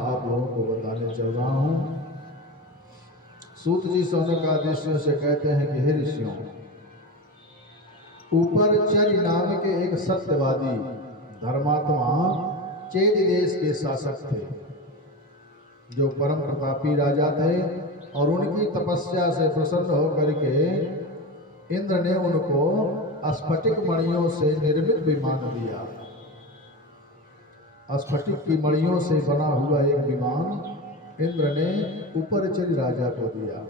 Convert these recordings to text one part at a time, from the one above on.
आप लोगों को बताने चल रहा हूं। सूत जी शौनक आदेशियों से कहते हैं कि हे ऋषियों, ऊपर चर्य नाम के एक सत्यवादी धर्मात्मा चेद देश के शासक थे, जो परम प्रतापी राजा थे, और उनकी तपस्या से प्रसन्न होकर के इंद्र ने उनको स्फटिक मणियों से निर्मित विमान दिया। स्फटिक की मणियों से बना हुआ एक विमान इंद्र ने ऊपरचर्य राजा को दिया।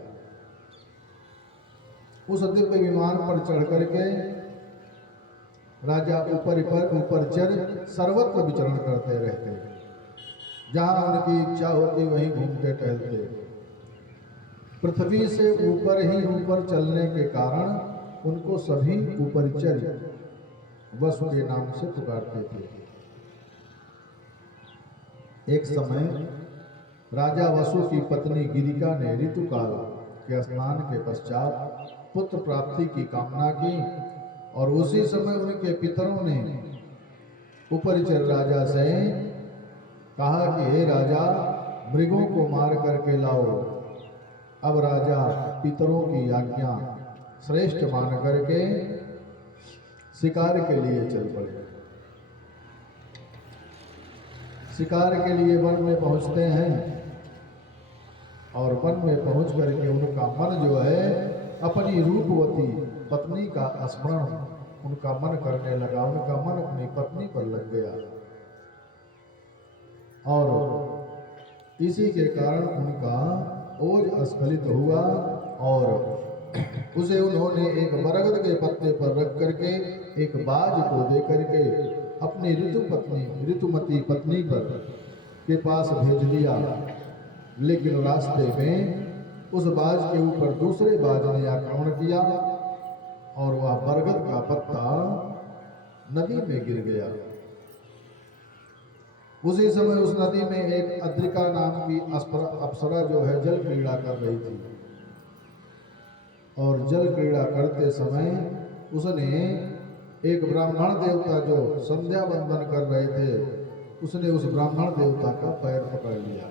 उस दिव्य विमान पर चढ़ करके राजा ऊपरचर्य सर्वत्र विचरण करते रहते, जहां उनकी इच्छा होती वहीं घूमते टहलते। पृथ्वी से ऊपर ही ऊपर चलने के कारण उनको सभी ऊपरचर्य वसु के नाम से पुकारते थे। एक समय राजा वसु की पत्नी गिरिका ने ऋतुकाल के स्नान के पश्चात पुत्र प्राप्ति की कामना की, और उसी समय उनके पितरों ने ऊपरचर्य राजा से कहा कि हे राजा, मृगों को मार करके लाओ। अब राजा पितरों की आज्ञा श्रेष्ठ मान करके शिकार के लिए चल पड़े। शिकार के लिए वन में पहुंचते हैं, और वन में पहुंच करके उनका मन जो है अपनी रूपवती पत्नी का स्मरण उनका मन करने लगा। उनका मन अपनी पत्नी पर लग गया, और इसी के कारण उनका ओज स्खलित हुआ, और उसे उन्होंने एक बरगद के पत्ते पर रख करके एक बाज को दे करके अपनी ऋतुमती पत्नी पर के पास भेज दिया। लेकिन रास्ते में उस बाज के ऊपर दूसरे बाज ने आक्रमण किया, और वह बरगद का पत्ता नदी में गिर गया। उसी समय उस नदी में एक अद्रिका नाम की अप्सरा जो है जल क्रीड़ा कर रही थी, और जल क्रीड़ा करते समय उसने एक ब्राह्मण देवता जो संध्या वंदन कर रहे थे, उसने उस ब्राह्मण देवता का पैर पकड़ लिया।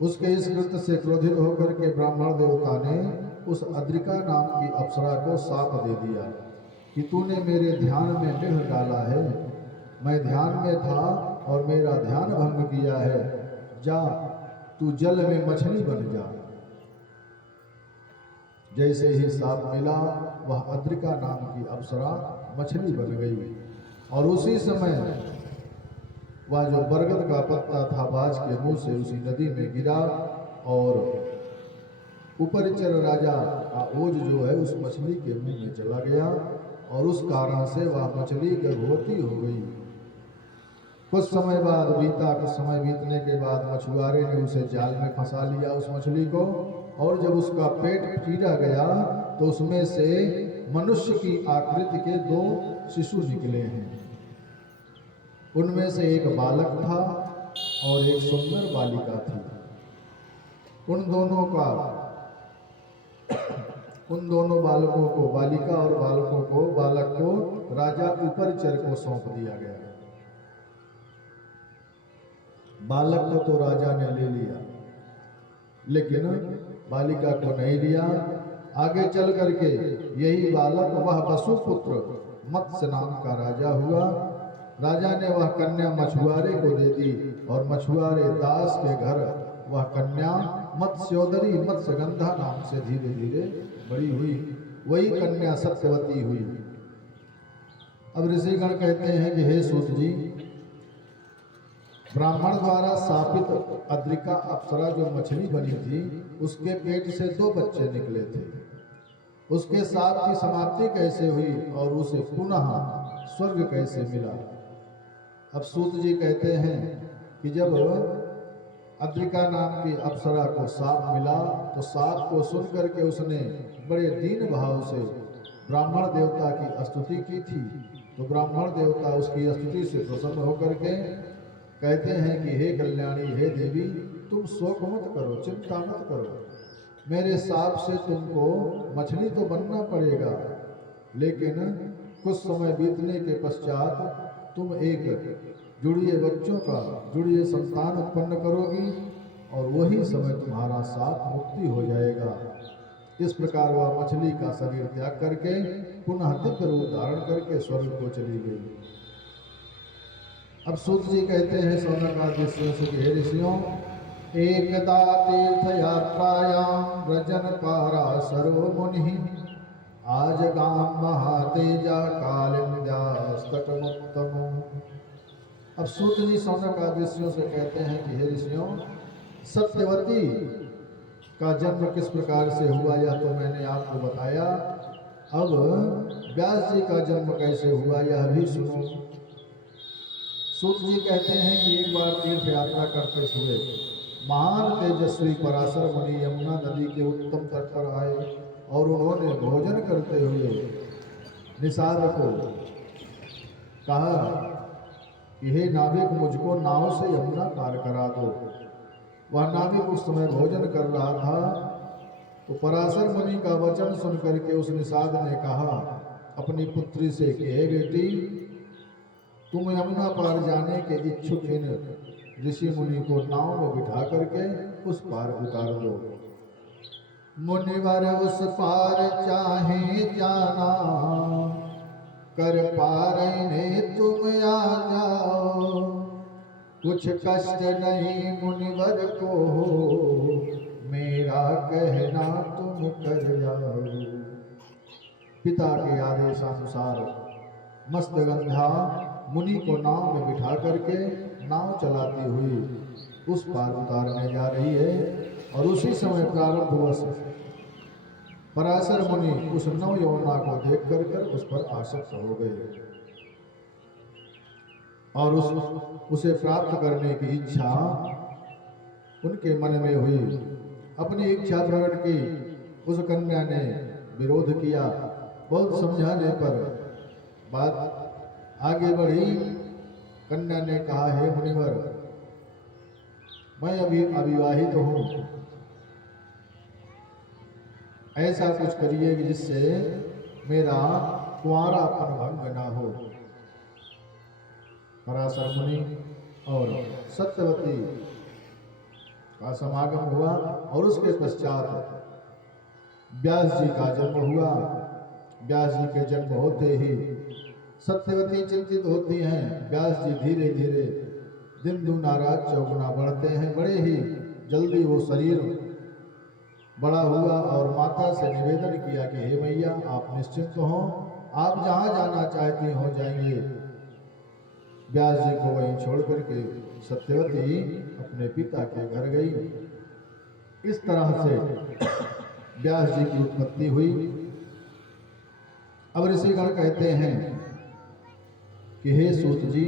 उसके इस कृत्य से क्रोधित होकर के ब्राह्मण देवता ने उस अद्रिका नाम की अप्सरा को शाप दे दिया कि तूने मेरे ध्यान में विघ्न डाला है। मैं ध्यान में था और मेरा ध्यान भंग किया है। जा, तू जल में मछली बन जा। जैसे ही शाप मिला, वह अद्रिका नाम की अप्सरा मछली बन गई, और उसी समय वह जो बरगद का पत्ता था बाज के मुंह से उसी नदी में गिरा, और ऊपरचर्य राजा का ओज जो है उस मछली के मुंह में चला गया, और उस कारण से वह मछली गर्भवती हो गई। कुछ समय बीतने के बाद मछुआरे ने उसे जाल में फंसा लिया उस मछली को, और जब उसका पेट चीरा गया तो उसमें से मनुष्य की आकृति के 2 शिशु निकले हैं। उनमें से एक बालक था और एक सुंदर बालिका थी। उन दोनों बालकों को, बालिका और बालक को राजा ऊपरचर्य को सौंप दिया गया। बालक को तो राजा ने ले लिया, लेकिन बालिका को नहीं लिया। आगे चल करके यही बालक वह वसुपुत्र मत्स्य नाम का राजा हुआ। राजा ने वह कन्या मछुआरे को दे दी, और मछुआरे दास के घर वह कन्या मत्स्योदरी मत्स्यगंधा नाम से धीरे धीरे बड़ी हुई। वही कन्या सत्यवती हुई। अब ऋषिगण कहते हैं कि हे सूत जी, ब्राह्मण द्वारा शापित अद्रिका अप्सरा जो मछली बनी थी, उसके पेट से 2 बच्चे निकले थे। उसके साथ की समाप्ति कैसे हुई, और उसे पुनः स्वर्ग कैसे मिला? अब सूत जी कहते हैं कि जब अद्रिका नाम की अप्सरा को शाप मिला, तो शाप को सुन करके उसने बड़े दीन भाव से ब्राह्मण देवता की स्तुति की थी। तो ब्राह्मण देवता उसकी स्तुति से प्रसन्न होकर के कहते हैं कि हे कल्याणी, हे देवी, तुम शोक मत करो, चिंता मत करो। मेरे शाप से तुमको मछली तो बनना पड़ेगा, लेकिन कुछ समय बीतने के पश्चात तुम एक जुड़िए बच्चों का जुड़िए संतान उत्पन्न करोगी और वही समय तुम्हारा साथ मुक्ति हो जाएगा। इस प्रकार वह मछली का शरीर त्याग करके पुनः दिव्य रूप धारण करके स्वर्ग को चली गई। अब सूत जी कहते हैं शौनकादि ऋषियों से कि हे ऋषियों, एकदा तीर्थ यात्रायां व्रजन पाराशरो मुनि आज गाम महातेजा कालिंद्यास्तटमुत्तम। अब सूत जी शौनकादि ऋषियों से कहते हैं कि हे ऋषियों, सत्यवती का जन्म किस प्रकार से हुआ यह तो मैंने आपको बताया, अब व्यास जी का जन्म कैसे हुआ यह भी सुनो। सूत जी कहते हैं कि एक बार तीर्थ यात्रा करते हुए महान तेजस्वी पराशर मुनि यमुना नदी के उत्तम तट पर आए और उन्होंने भोजन करते हुए निषाद को कहा कि हे नाविक, मुझको नाव से यमुना पार करा दो। वह नाविक उस समय भोजन कर रहा था, तो पराशर मुनि का वचन सुनकर के उस निषाद ने कहा अपनी पुत्री से कि हे बेटी, तुम यमुना पार जाने के इच्छुक इन ऋषि मुनि को नाव में बिठा करके उस पार उतार दो। मुनिवर उस पार चाहे जाना, कर पार ने तुम आ जाओ। कुछ कष्ट नहीं मुनिवर को हो, मेरा कहना तुम कर जाओ। पिता के आदेशानुसार मस्तगंधा मुनि को नाव में बिठा करके नाव चलाती हुई उस पार उतारने जा रही है। और उसी समय प्रारंभवश पराशर मुनि उस नव यमुना को देख कर उस पर आसक्त हो गए और उसे प्राप्त करने की इच्छा उनके मन में हुई। अपनी इच्छा प्रकट की, उस कन्या ने विरोध किया। बहुत समझाने पर बात आगे बढ़ी। कन्या ने कहा, हे मुनिवर, मैं अभी अविवाहित हूँ, ऐसा कुछ करिए जिससे मेरा कुंवारापन भंग न हो। पराशर मुनि और सत्यवती का समागम हुआ और उसके पश्चात व्यास जी का जन्म हुआ। व्यास जी के जन्म होते ही सत्यवती चिंतित होती हैं। व्यास जी धीरे धीरे दिन दूना रात चौगुना बढ़ते हैं। बड़े ही जल्दी वो शरीर बड़ा हुआ और माता से निवेदन किया कि हे मैया, आप निश्चिंत हो, आप जहाँ जाना चाहती हो जाएंगे। व्यास जी को वहीं छोड़ करके सत्यवती अपने पिता के घर गई। इस तरह से व्यास जी की उत्पत्ति हुई। अब ऋषिगण कहते हैं कि हे सूत जी,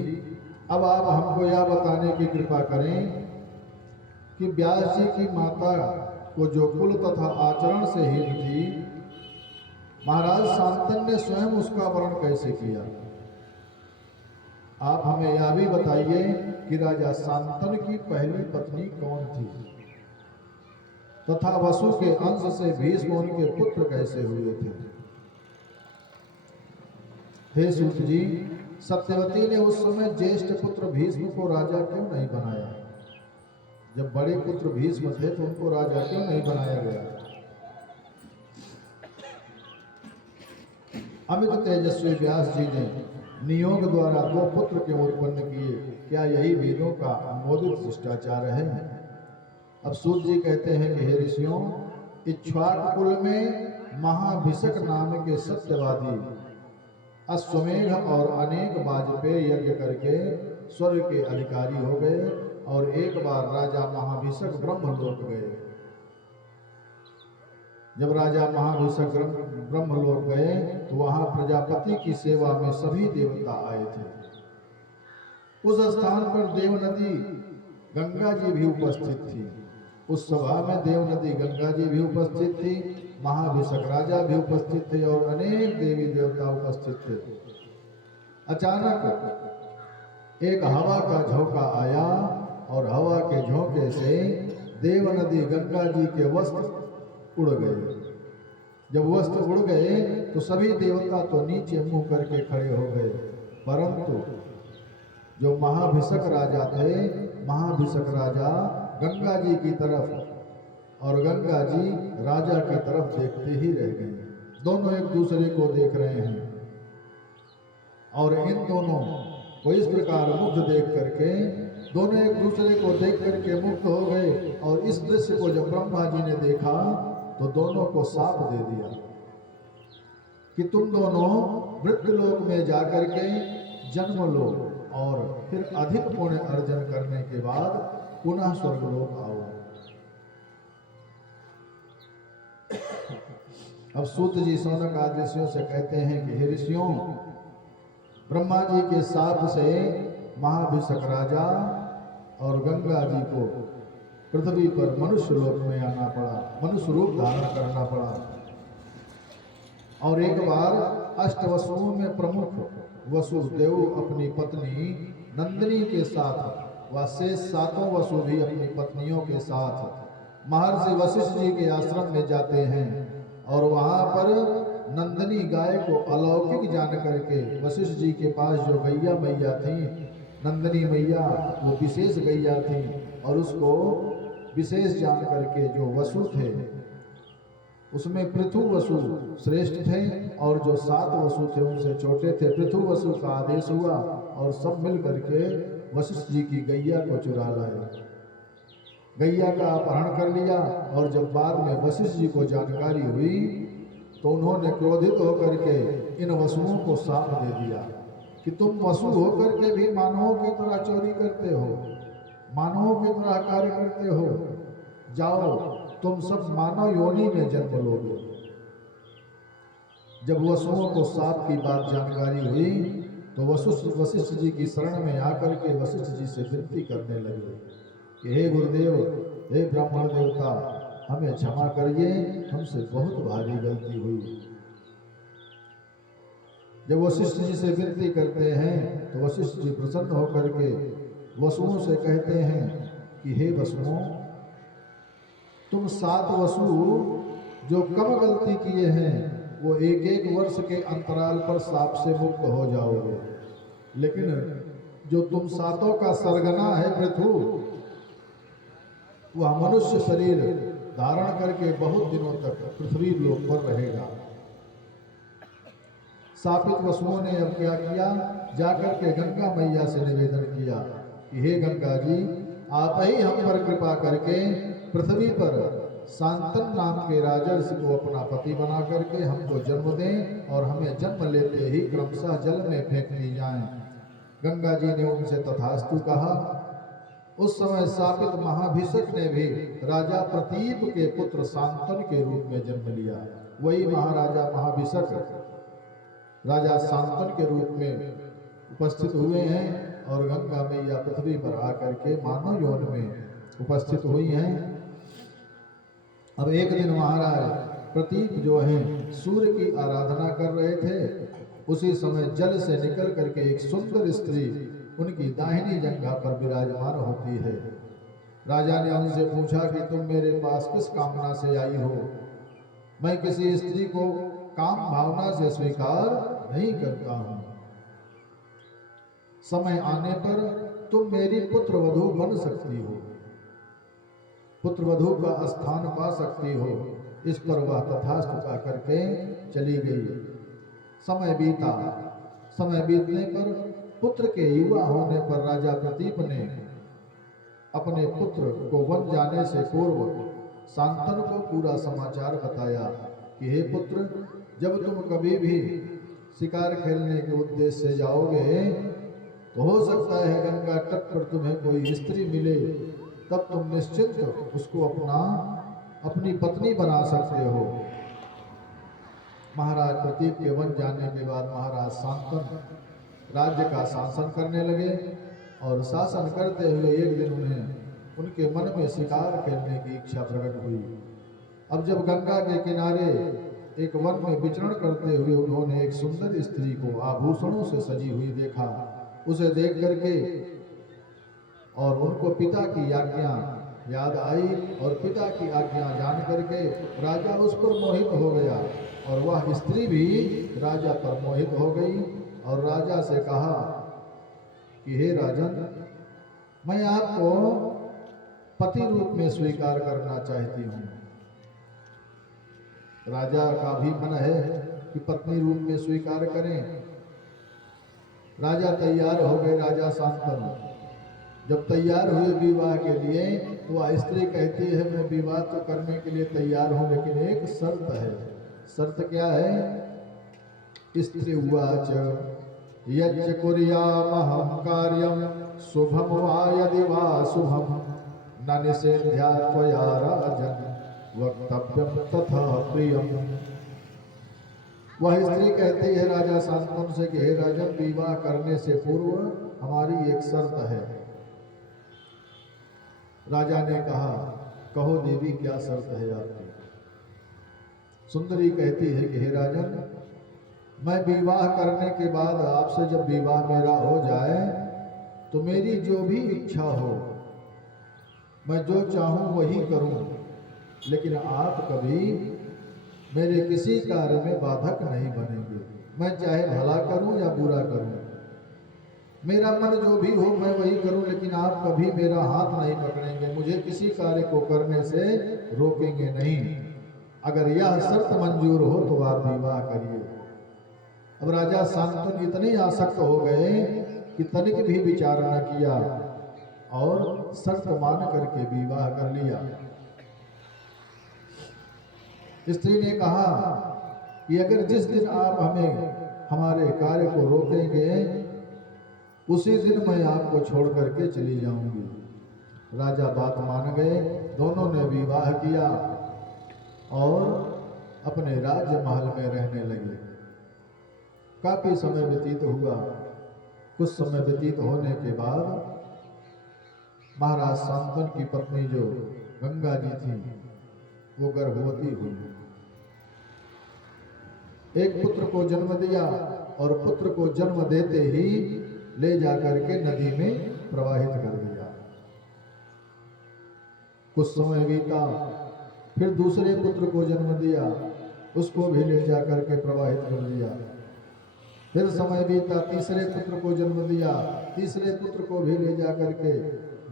अब आप हमको यह बताने की कृपा करें कि व्यास जी की माता को जो कुल तथा आचरण से हीन थी, महाराज शांतन ने स्वयं उसका वर्ण कैसे किया। आप हमें यह भी बताइए कि राजा शांतन की पहली पत्नी कौन थी तथा वसु के अंश से भीष्म उनके पुत्र कैसे हुए थे। हे सूत जी, सत्यवती ने उस समय ज्येष्ठ पुत्र भीष्म को राजा क्यों नहीं बनाया? जब बड़े पुत्र भीष्म थे तो उनको राजा क्यों नहीं बनाया गया? अमित तेजस्वी व्यास जी ने नियोग द्वारा 2 पुत्र क्यों उत्पन्न किए? क्या यही वेदों का अनुमोदित शिष्टाचार है? अब सूत जी कहते हैं कि हे ऋषियों, इक्ष्वाक कुल में महाभिषक नाम के सत्यवादी अश्वमेध और अनेक वाजपेयी यज्ञ करके स्वर्ग के अधिकारी हो गए और एक बार राजा महाभिषक ब्रह्मलोक गए। जब राजा महाभिषक ब्रह्मलोक गए तो वहां प्रजापति की सेवा में सभी देवता आए थे। उस स्थान पर देव नदी गंगा जी भी उपस्थित थी। उस सभा में देव नदी गंगा जी भी उपस्थित थी, महाभिषक राजा भी उपस्थित थे और अनेक देवी देवता उपस्थित थे। अचानक एक हवा का झोंका आया और हवा के झोंके से देव नदी गंगा जी के वस्त्र उड़ गए। जब वस्त्र उड़ गए तो सभी देवता तो नीचे मुंह करके खड़े हो गए, परंतु जो महाभिषक राजा थे, महाभिषक राजा गंगा जी की तरफ और गंगा जी राजा की तरफ देखते ही रह गए। दोनों एक दूसरे को देख रहे हैं और इन दोनों को इस प्रकार मुग्ध देख करके दोनों एक दूसरे को देख करके मुक्त हो गए। और इस दृश्य को जब ब्रह्मा जी ने देखा तो दोनों को शाप दे दिया कि तुम दोनों मृत्युलोक में जाकर के जन्म लो और फिर अधिक पुण्य अर्जन करने के बाद पुनः स्वर्गलोक आओ। अब सूत जी शौनक आदि ऋषियों से कहते हैं कि हे ऋषियों, ब्रह्मा जी के शाप से महाभिषक राजा और गंगा जी को पृथ्वी पर मनुष्य लोक में आना पड़ा, मनुष्य रूप धारण करना पड़ा। और एक बार अष्टवसुओं में प्रमुख वसुदेव अपनी पत्नी नंदिनी के साथ व शेष सातों वसु भी अपनी पत्नियों के साथ महर्षि वशिष्ठ जी के आश्रम में जाते हैं। और वहाँ पर नंदिनी गाय को अलौकिक जान करके वशिष्ठ जी के पास जो गैया मैया थी, नंदिनी मैया वो विशेष गैया थी और उसको विशेष जान करके जो वसु थे उसमें पृथु वसु श्रेष्ठ थे और जो 7 वसु थे उनसे छोटे थे। पृथु वसु का आदेश हुआ और सब मिल करके वशिष्ठ जी की गैया को चुरा लाए, गैया का अपहरण कर लिया। और जब बाद में वशिष्ठ जी को जानकारी हुई तो उन्होंने क्रोधित होकर के इन वसुओं को शाप दे दिया कि तुम वसु होकर के भी मानवों की तरह चोरी करते हो, मानवों की तरह कार्य करते हो, जाओ तुम सब मानव योनि में जन्म लोगे। जब वसुओं को शाप की बात जानकारी हुई तो वशिष्ठ जी की शरण में आकर के वशिष्ठ जी से विनती करने लगे कि हे गुरुदेव, हे ब्राह्मण देवता, हमें क्षमा करिए, हमसे बहुत भारी गलती हुई। जब वशिष्ठ जी से विनती करते हैं तो वशिष्ठ जी प्रसन्न होकर के वसुओं से कहते हैं कि हे वसुओं, तुम 7 वसु जो कम गलती किए हैं वो 1-1 वर्ष के अंतराल पर शाप से मुक्त हो जाओगे, लेकिन जो तुम 7 का सरगना है पृथु, वह मनुष्य शरीर धारण करके बहुत दिनों तक पृथ्वी लोक पर रहेगा। शापित वसुओं ने अब क्या किया, जाकर के गंगा मैया से निवेदन किया कि हे गंगा जी, आप ही हम पर कृपा करके पृथ्वी पर शांतन नाम के राजर्षि को अपना पति बना करके हमको जन्म दें और हमें जन्म लेते ही क्रमशः जल में फेंक दी जाएं। गंगा जी ने उनसे तथास्तु कहा। उस समय शापित महाभिषक ने भी राजा प्रतीप के पुत्र शांतन के रूप में जन्म लिया। वही महाराजा महाभिषक राजा शांतन के रूप में उपस्थित हुए हैं और गंगा मैया पृथ्वी पर आकर के मानव यौन में उपस्थित हुई हैं। अब एक दिन महाराज प्रतीप जो हैं सूर्य की आराधना कर रहे थे, उसी समय जल से निकल करके एक सुंदर स्त्री उनकी दाहिनी जंघा पर विराजमान होती है। राजा ने उनसे पूछा कि तुम मेरे पास किस कामना से आई हो? मैं किसी स्त्री को काम भावना से स्वीकार नहीं करता हूँ। समय आने पर तुम मेरी पुत्र वधू बन सकती हो, पुत्र वधू का स्थान पा सकती हो। इस पर वह तथास्तु कह करके चली गई। समय बीता। समय बीतने पर पुत्र के युवा होने पर राजा प्रतीप ने अपने पुत्र को वन जाने से पूर्व शांतन को पूरा समाचार बताया कि हे पुत्र, जब तुम कभी भी शिकार खेलने के उद्देश्य से जाओगे तो हो सकता है गंगा तट पर तुम्हें कोई स्त्री मिले, तब तुम निश्चिंत उसको अपनी पत्नी बना सकते हो। महाराज प्रतीप के वन जाने के बाद महाराज शांतन राज्य का शासन करने लगे और शासन करते हुए एक दिन उन्हें उनके मन में शिकार खेलने की इच्छा प्रकट हुई। अब जब गंगा के किनारे एक वन में विचरण करते हुए उन्होंने एक सुंदर स्त्री को आभूषणों से सजी हुई देखा। उसे देख करके और उनको पिता की आज्ञा याद आई और पिता की आज्ञा जान करके राजा उस पर मोहित हो गया और वह स्त्री भी राजा पर मोहित हो गई और राजा से कहा कि हे राजन, मैं आपको पति रूप में स्वीकार करना चाहती हूँ। राजा का भी मन है कि पत्नी रूप में स्वीकार करें। राजा तैयार हो गए, राजा शांतनु। जब तैयार हुए विवाह के लिए तो वह स्त्री कहती है, मैं विवाह तो करने के लिए तैयार हूं, लेकिन एक शर्त है। शर्त क्या है? स्त्री उवाच यज्ञ कुर्यामहं कार्यं शुभम वा यदि वा शुभम न निषेध्या त्वया राजन् वक्तव्यम तथा प्रियम। वह स्त्री कहती है राजा शांतनु से कि हे राजन, विवाह करने से पूर्व हमारी एक शर्त है। राजा ने कहा, कहो देवी, क्या शर्त है आपकी? सुंदरी कहती है कि हे राजन, मैं विवाह करने के बाद आपसे जब विवाह मेरा हो जाए तो मेरी जो भी इच्छा हो, मैं जो चाहूं वही करूं, लेकिन आप कभी मेरे किसी कार्य में बाधक नहीं बनेंगे। मैं चाहे भला करूं या बुरा करूं, मेरा मन जो भी हो मैं वही करूं, लेकिन आप कभी मेरा हाथ नहीं पकड़ेंगे, मुझे किसी कार्य को करने से रोकेंगे नहीं। अगर यह शर्त मंजूर हो तो आप विवाह करिए। अब राजा शांतनु इतने आसक्त हो गए कि तनिक भी विचार न किया और शर्त मान करके विवाह कर लिया। स्त्री ने कहा कि अगर जिस दिन आप हमें हमारे कार्य को रोकेंगे उसी दिन मैं आपको छोड़ करके चली जाऊंगी। राजा बात मान गए। दोनों ने विवाह किया और अपने राज्य महल में रहने लगे। काफी समय व्यतीत हुआ। कुछ समय व्यतीत होने के बाद महाराज शांतनु की पत्नी जो गंगा जी थी वो गर्भवती हुई। एक पुत्र को जन्म दिया और पुत्र को जन्म देते ही ले जाकर के नदी में प्रवाहित कर दिया। कुछ समय बीता, फिर दूसरे पुत्र को जन्म दिया, उसको भी ले जाकर के प्रवाहित कर दिया। फिर समय बीता, तीसरे पुत्र को जन्म दिया, तीसरे पुत्र को भी ले जाकर के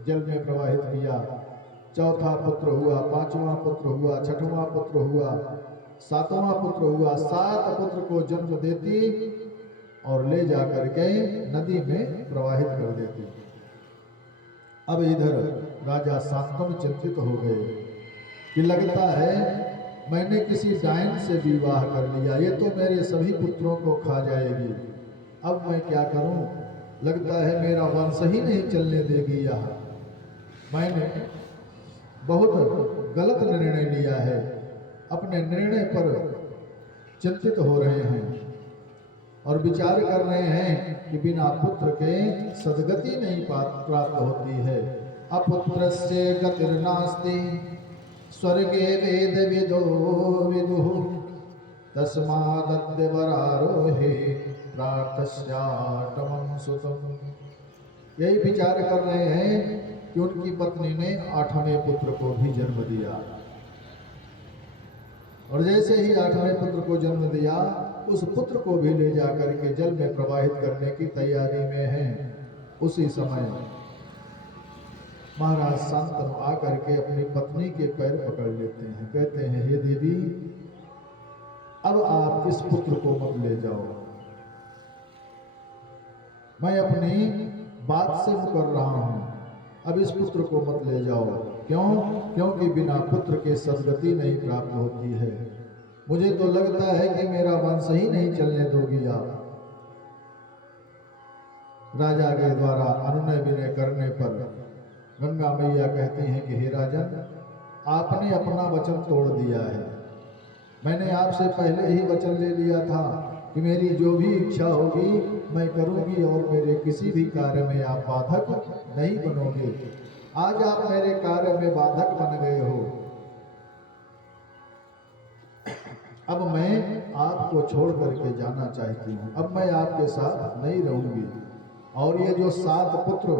जल में प्रवाहित किया। चौथा पुत्र हुआ, पांचवा पुत्र हुआ, छठवां पुत्र हुआ, सातवां पुत्र हुआ। 7 पुत्र को जन्म देती और ले जाकर के नदी में प्रवाहित कर देती। अब इधर राजा शांतनु चिंतित हो गए कि लगता है मैंने किसी डायन से विवाह कर लिया, ये तो मेरे सभी पुत्रों को खा जाएगी। अब मैं क्या करूं? लगता है मेरा वंश ही नहीं चलने देगी यह। मैंने बहुत गलत निर्णय लिया है। अपने निर्णय पर चिंतित हो रहे हैं और विचार कर रहे हैं कि बिना पुत्र के सद्गति नहीं प्राप्त होती है। अपुत्रस्य गतिर्नास्ति स्वर्गे वेद विदो विदुः तस्मादद्य वरारोहे प्रार्थस्याटमं सुतम्। यही विचार कर रहे हैं कि उनकी पत्नी ने 8वें पुत्र को भी जन्म दिया और जैसे ही 8वें पुत्र को जन्म दिया उस पुत्र को भी ले जाकर के जल में प्रवाहित करने की तैयारी में हैं। उसी समय महाराज शांतनु आकर के अपनी पत्नी के पैर पकड़ लेते हैं। कहते हैं, हे देवी, अब आप इस पुत्र को मत ले जाओ। मैं अपनी बात से मुकर रहा हूं, अब इस पुत्र को मत ले जाओ। क्यों? क्योंकि बिना पुत्र के सद्गति नहीं प्राप्त होती है। मुझे तो लगता है कि मेरा वंश ही नहीं चलने दोगी आप। राजा के द्वारा अनुनय विनय करने पर गंगा मैया कहती हैं कि हे राजन, आपने अपना वचन तोड़ दिया है। मैंने आपसे पहले ही वचन ले लिया था कि मेरी जो भी इच्छा होगी मैं करूंगी और मेरे किसी भी कार्य में आप बाधक नहीं बनोगे। आज आप मेरे कार्य में बाधक बन गए हो। अब मैं आपको छोड़ करके जाना चाहती हूँ। अब मैं आपके साथ नहीं रहूंगी। और ये जो 7 पुत्र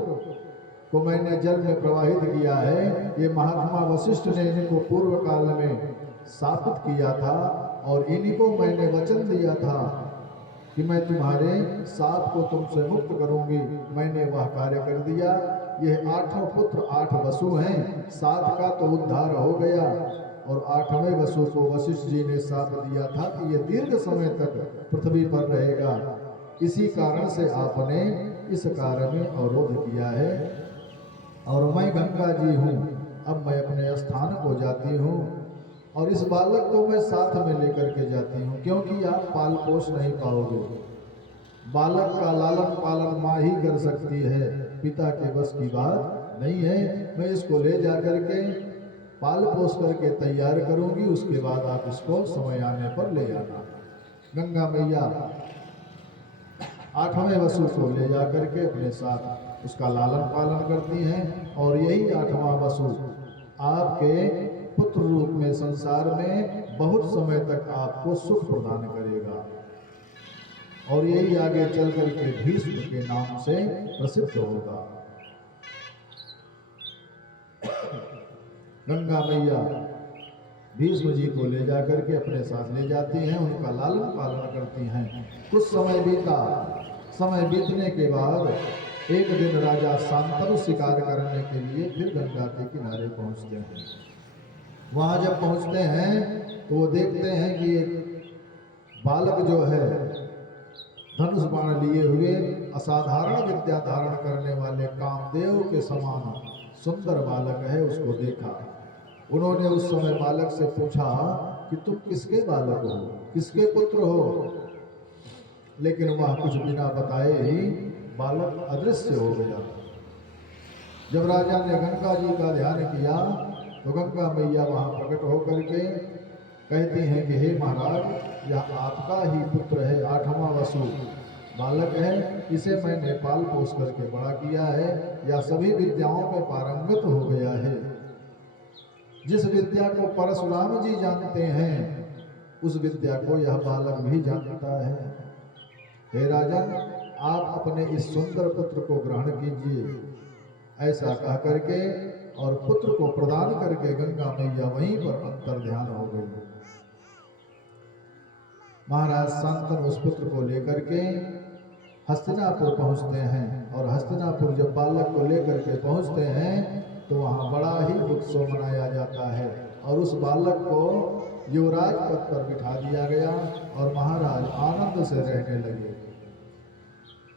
को मैंने जल में प्रवाहित किया है, ये महात्मा वशिष्ठ ने इनको पूर्व काल में स्थापित किया था और इन्हीं को मैंने वचन दिया था कि मैं तुम्हारे साथ को तुमसे मुक्त करूंगी। मैंने वह कार्य कर दिया। ये 8 पुत्र 8 वसु हैं, 7 का तो उद्धार हो गया और 8वें वसु को वशिष्ठ जी ने साथ दिया था कि ये दीर्घ समय तक पृथ्वी पर रहेगा। इसी कारण से आपने इस कार्य में अवरोध किया है और मैं गंगा जी हूँ। अब मैं अपने स्थान को जाती हूँ और इस बालक को मैं साथ में लेकर के जाती हूँ, क्योंकि आप पाल पोष नहीं पाओगे। बालक का लालन पालन माँ ही कर सकती है, पिता के बस की बात नहीं है। मैं इसको ले जा करके पाल पोष करके तैयार करूंगी, उसके बाद आप इसको समय आने पर ले आना। गंगा मैया 8वें वसु को ले जा करके अपने साथ उसका लालन पालन करती हैं और यही 8वां वसु आपके पुत्र रूप में संसार में बहुत समय तक आपको सुख प्रदान करेगा और यही आगे चल करके भीष्म के नाम से प्रसिद्ध होगा। गंगा मैया भीष्म जी को ले जाकर के अपने साथ ले जाती हैं, उनका लालन पालन करती हैं। कुछ समय बीता। समय बीतने के बाद एक दिन राजा शांतनु शिकार करने के लिए फिर गंगा के किनारे पहुंचते हैं। वहां जब पहुंचते हैं तो वो देखते हैं कि बालक जो है धनुष बाण लिए हुए असाधारण विद्या धारण करने वाले कामदेव के समान सुंदर बालक है, उसको देखा। उन्होंने उस समय बालक से पूछा कि तुम किसके बालक हो, किसके पुत्र हो, लेकिन वह कुछ बिना बताए ही बालक अदृश्य हो गया। जब राजा ने गंगा जी का ध्यान किया तो गंगा मैया वहां प्रकट होकर के कहती हैं कि हे महाराज, यह आपका ही पुत्र है, 8वां वसु बालक है, इसे मैंने पाल पोस करके बड़ा किया है, यह सभी विद्याओं में पारंगत हो गया है। जिस विद्या को परशुराम जी जानते हैं उस विद्या को यह बालक भी जानता है। हे राजन, आप अपने इस सुंदर पुत्र को ग्रहण कीजिए। ऐसा कह करके और पुत्र को प्रदान करके गंगा मैया वहीं पर अंतर ध्यान हो गई। महाराज शांतनु उस पुत्र को लेकर के हस्तिनापुर पहुंचते हैं और हस्तिनापुर जब बालक को लेकर के पहुंचते हैं तो वहां बड़ा ही उत्सव मनाया जाता है और उस बालक को युवराज पद पर बिठा दिया गया और महाराज आनंद से रहने लगे।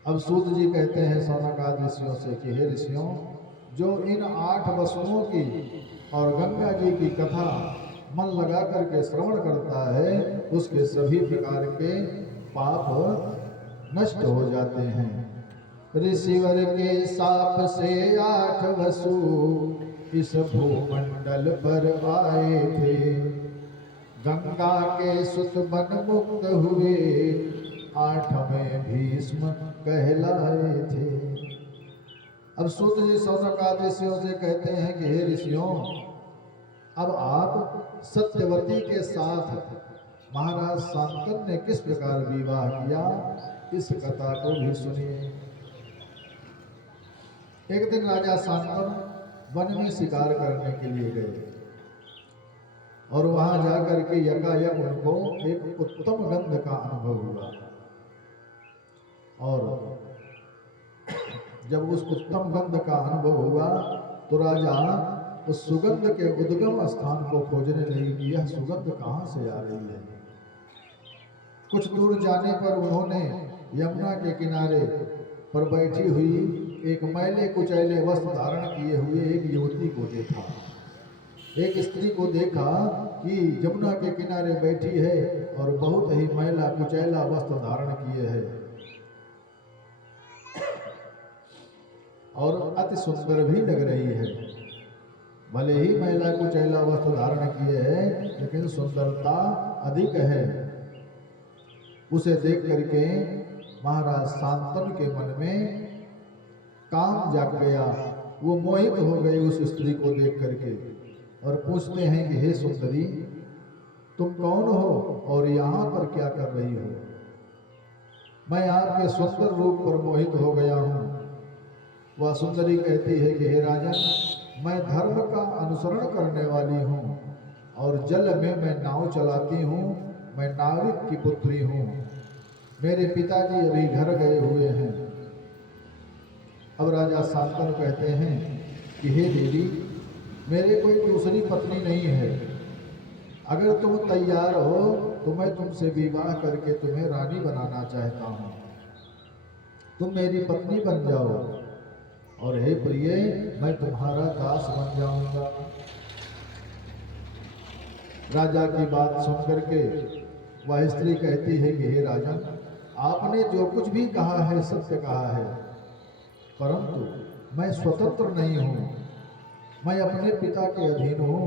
अब सूत जी कहते हैं सौनकादि ऋषियों से कि हे ऋषियों, जो इन 8 वसुओं की और गंगा जी की कथा मन लगा करके श्रवण करता है उसके सभी प्रकार के पाप नष्ट हो जाते हैं। ऋषिवर के साप से 8 वसु इस भूमंडल पर आए थे, गंगा के सुत बन मुक्त हुए 8वें भीष्म कहलाए थे। अब सूत जी सौनकादि ऋषियों से कहते हैं कि हे ऋषियों, अब आप सत्यवती के साथ महाराज शांतनु ने किस प्रकार विवाह किया, इस कथा को भी सुनिए। एक दिन राजा शांतनु वन में शिकार करने के लिए गए और वहां जाकर के यकायक उनको एक उत्तम गंध का अनुभव हुआ और जब उस उत्तम गंध का अनुभव हुआ तो राजा उस सुगंध के उद्गम स्थान को खोजने लगे कि यह सुगंध कहाँ से आ रही है। कुछ दूर जाने पर उन्होंने यमुना के किनारे पर बैठी हुई एक मैले कुचैले वस्त्र धारण किए हुए एक युवती को देखा। एक स्त्री को देखा कि यमुना के किनारे बैठी है और बहुत ही मैला कुचैला वस्त्र धारण किए है और अति सुंदर भी लग रही है। भले ही मैला कुचैला वस्त्र धारण किए है लेकिन सुंदरता अधिक है। उसे देख करके महाराज शांतनु के मन में काम जाग गया। वो मोहित हो गए उस स्त्री को देख करके और पूछते हैं कि हे सुंदरी, तुम कौन हो और यहाँ पर क्या कर रही हो? मैं आपके सुंदर रूप पर मोहित हो गया हूँ। वह सुंदरी कहती है कि हे राजन, मैं धर्म का अनुसरण करने वाली हूँ और जल में मैं नाव चलाती हूँ। मैं नाविक की पुत्री हूँ। मेरे पिताजी अभी घर गए हुए हैं। अब राजा शांतनु कहते हैं कि हे देवी, मेरे कोई दूसरी पत्नी नहीं है। अगर तुम तैयार हो तो मैं तुमसे विवाह करके तुम्हें रानी बनाना चाहता हूँ। तुम मेरी पत्नी बन जाओ और हे प्रिय, मैं तुम्हारा दास बन जाऊंगा। राजा की बात सुन करके वह स्त्री कहती है कि हे राजन, आपने जो कुछ भी कहा है सत्य कहा है, परंतु मैं स्वतंत्र नहीं हूँ। मैं अपने पिता के अधीन हूँ।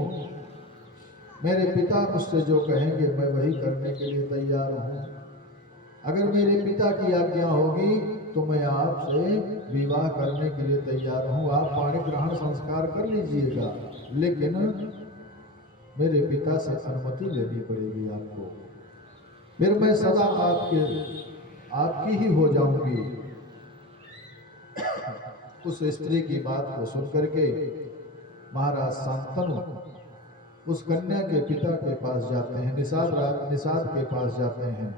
मेरे पिता मुझसे जो कहेंगे मैं वही करने के लिए तैयार हूँ। अगर मेरे पिता की आज्ञा होगी तो मैं आपसे विवाह करने के लिए तैयार हूँ। आप पाणी ग्रहण संस्कार कर लीजिएगा, लेकिन मेरे पिता से अनुमति लेनी पड़ेगी आपको। फिर मैं सदा आपकी ही हो जाऊंगी। उस स्त्री की बात को सुनकर के महाराज शांतनु उस कन्या के पिता के पास जाते हैं, निषाद के पास जाते हैं।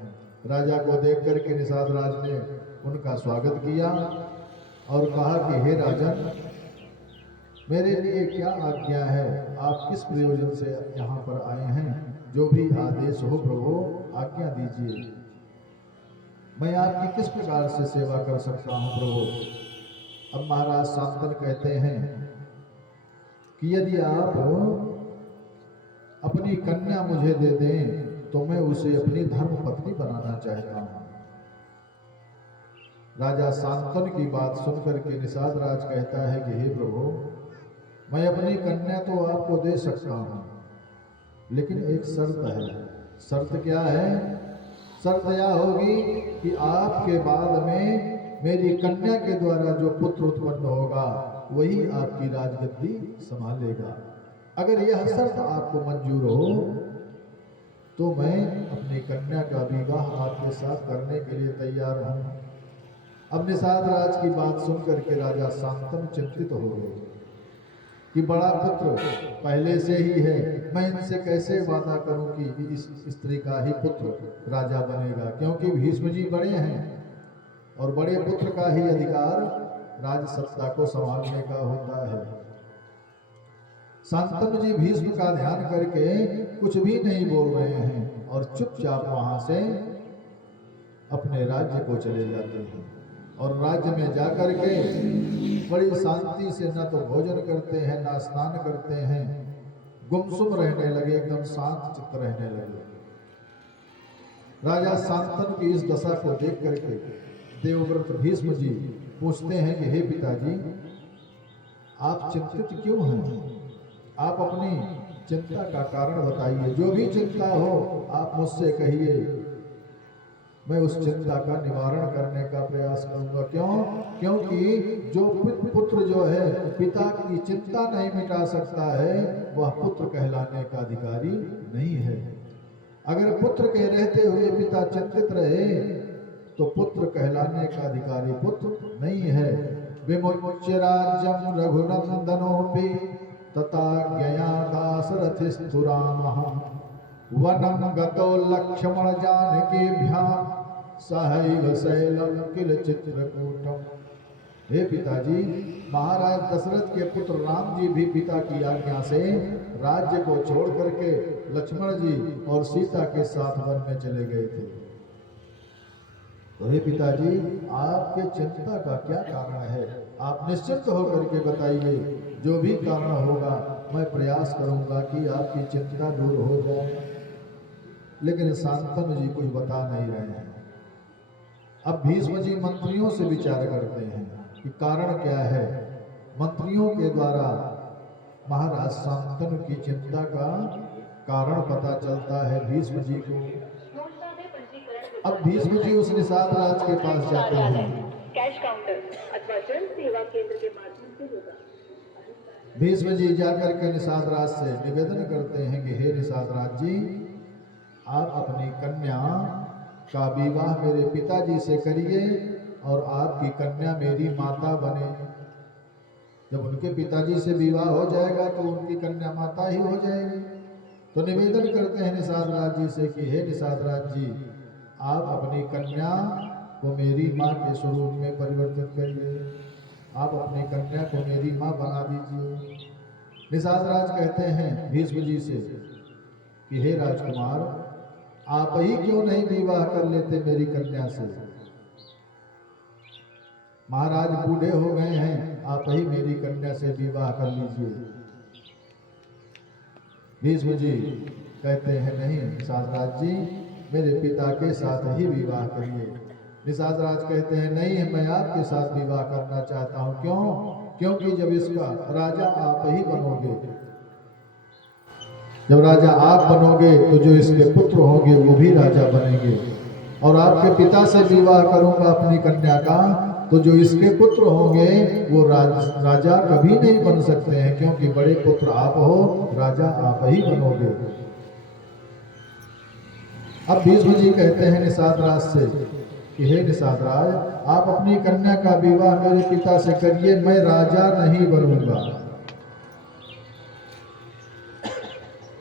राजा को देख करके निषाद राज ने उनका स्वागत किया और कहा कि हे राजन, मेरे लिए क्या आज्ञा है? आप किस प्रयोजन से यहाँ पर आए हैं? जो भी आदेश हो प्रभु, आज्ञा दीजिए। मैं आपकी किस प्रकार से सेवा कर सकता हूँ प्रभु? अब महाराज शांतनु कहते हैं कि यदि आप अपनी कन्या मुझे दे दें तो मैं उसे अपनी धर्म पत्नी बनाना चाहता हूँ। राजा शांतनु की बात सुनकर के निषाद राज कहता है कि हे प्रभु, मैं अपनी कन्या तो आपको दे सकता हूँ, लेकिन एक शर्त है। शर्त क्या है? शर्त यह होगी कि आपके बाद में मेरी कन्या के द्वारा जो पुत्र उत्पन्न होगा वही आपकी राजगद्दी संभालेगा। अगर यह शर्त आपको मंजूर हो तो मैं अपनी कन्या का विवाह आपके साथ करने के लिए तैयार हूँ। अब निषाद राज की बात सुनकर के राजा शांतनु चिंतित हो गए कि बड़ा पुत्र पहले से ही है, मैं इनसे कैसे वादा करूं कि इस स्त्री का ही पुत्र राजा बनेगा, क्योंकि भीष्म जी बड़े हैं और बड़े पुत्र का ही अधिकार राज सत्ता को संभालने का होता है। शांतनु जी भीष्म का ध्यान करके कुछ भी नहीं बोल रहे हैं और चुपचाप वहां से अपने राज्य को चले जाते हैं और राज्य में जाकर के बड़ी शांति से न तो भोजन करते हैं न स्नान करते हैं, गुमसुम रहने लगे, एकदम शांत चित्त रहने लगे। राजा शांतनु की इस दशा को देख करके देवव्रत भीष्म जी पूछते हैं कि हे पिताजी, आप चिंतित क्यों हैं? आप अपनी चिंता का कारण बताइए। जो भी चिंता हो आप मुझसे कहिए, मैं उस चिंता का निवारण करने का प्रयास करूंगा। क्यों? क्योंकि जो पुत्र जो है पिता की चिंता नहीं मिटा सकता है, वह पुत्र कहलाने का अधिकारी नहीं है। अगर पुत्र के रहते हुए पिता चिंतित रहे तो पुत्र कहलाने का अधिकारी पुत्र नहीं है। विमुच्य राज्यम रघुनंदनोपि तथा ज्ञया दाशरथिस्तु रामः वनम गतो लक्ष्मण जानकीभ्याम सहैव शैलम किल चित्रकूटम। हे पिताजी, महाराज दशरथ के पुत्र राम जी भी पिता की आज्ञा से राज्य को छोड़ करके लक्ष्मण जी और सीता के साथ वन में चले गए थे। तो हे पिताजी, आपके चिंता का क्या कारण है? आप निश्चिंत होकर के बताइए। जो भी कारण होगा मैं प्रयास करूंगा कि आपकी चिंता दूर हो जाए। लेकिन शांतनु जी कुछ बता नहीं रहे हैं। अब भीष्म जी मंत्रियों से विचार करते हैं कि कारण क्या है। मंत्रियों के द्वारा महाराज शांतनु की चिंता का कारण पता चलता है भीष्म जी को। अब भीष्म जी उस निषाद राज के पास जाते हैं। कैश काउंटर अथवा जन सेवा केंद्र के माध्यम से होगा। भीष्म जी जाकर के निषाद राज से निवेदन करते हैं कि हे निषाद राज जी, आप अपनी कन्या का विवाह मेरे पिताजी से करिए और आपकी कन्या मेरी माता बने। जब उनके पिताजी से विवाह हो जाएगा तो उनकी कन्या माता ही हो जाएगी। तो निवेदन करते हैं निषाद राज जी से कि हे निषाद राज जी, आप अपनी कन्या को मेरी माँ के स्वरूप में परिवर्तित करिए, आप अपनी कन्या को मेरी माँ बना दीजिए। निषाद राज कहते हैं भीष्म जी से कि हे राजकुमार, आप ही क्यों नहीं विवाह कर लेते मेरी कन्या से? महाराज बूढ़े हो गए हैं, आप ही मेरी कन्या से विवाह कर लीजिए। भीष्म जी कहते हैं नहीं निषाद राज जी, मेरे पिता के साथ ही विवाह करिए। निषाद राज कहते हैं नहीं, मैं आपके साथ विवाह करना चाहता हूं। क्यों? क्योंकि जब इसका राजा आप ही बनोगे, जब राजा आप बनोगे तो जो इसके पुत्र होंगे वो भी राजा बनेंगे, और आपके पिता से विवाह करूंगा अपनी कन्या का तो जो इसके पुत्र होंगे वो राजा कभी नहीं बन सकते हैं, क्योंकि बड़े पुत्र आप हो, राजा आप ही बनोगे। अब भीष्म जी कहते हैं निषाद राज से कि हे निषाद राज, आप अपनी कन्या का विवाह मेरे पिता से करिए, मैं राजा नहीं बनूंगा।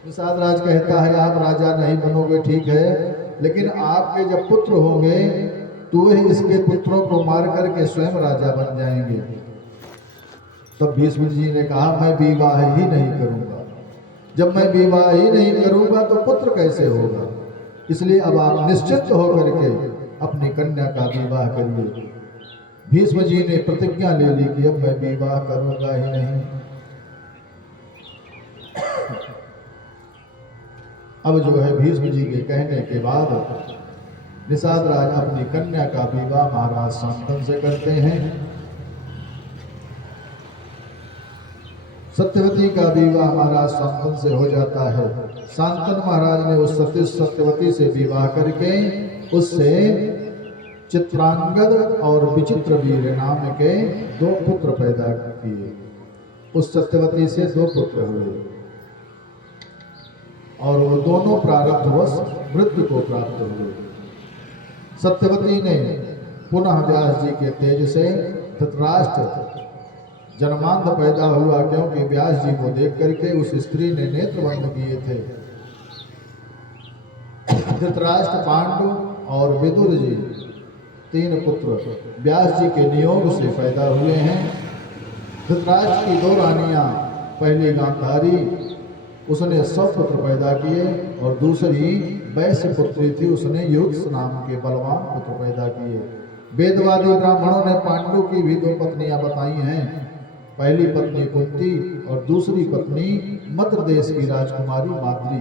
निषाद राज कहता है आप राजा नहीं बनोगे ठीक है, लेकिन आपके जब पुत्र होंगे तो वे इसके पुत्रों को मार करके स्वयं राजा बन जाएंगे। तब भीष्म जी ने कहा मैं विवाह ही नहीं करूंगा। जब मैं विवाह ही नहीं करूंगा तो पुत्र कैसे होगा? इसलिए अब आप निश्चित होकर के अपनी कन्या का विवाह करिए। भीष्म जी ने प्रतिज्ञा ले ली कि अब मैं विवाह करूंगा ही नहीं। अब जो है भीष्म जी के कहने के बाद निषाद राज अपनी कन्या का विवाह महाराज शांतनु से करते हैं। सत्यवती का विवाह महाराज शांतनु से हो जाता है। शांतनु महाराज ने उस सत्यवती से विवाह करके उससे चित्रांगद और विचित्रवीर नाम के 2 पुत्र पैदा किए। उस सत्यवती से 2 पुत्र हुए और वो दोनों प्रारब्धवश मृत्यु को प्राप्त हुए। सत्यवती ने पुनः व्यास जी के तेज से धृतराष्ट्र जन्मांध पैदा हुआ, क्योंकि व्यास जी को देख करके उस स्त्री ने नेत्र बंद किए थे। धृतराष्ट्र, पांडु और विदुर जी 3 पुत्र व्यास जी के नियोग से पैदा हुए हैं। धृतराष्ट्र की 2 रानियां, पहली गांधारी उसने 100 पुत्र पैदा किए और दूसरी वैश्य पुत्री थी, उसने युयुत्स नाम के बलवान पुत्र पैदा किए। वेदवादी ब्राह्मणों ने पांडु की भी 2 पत्नियां बताई हैं। पहली पत्नी कुंती और दूसरी पत्नी मद्र देश की राजकुमारी माद्री।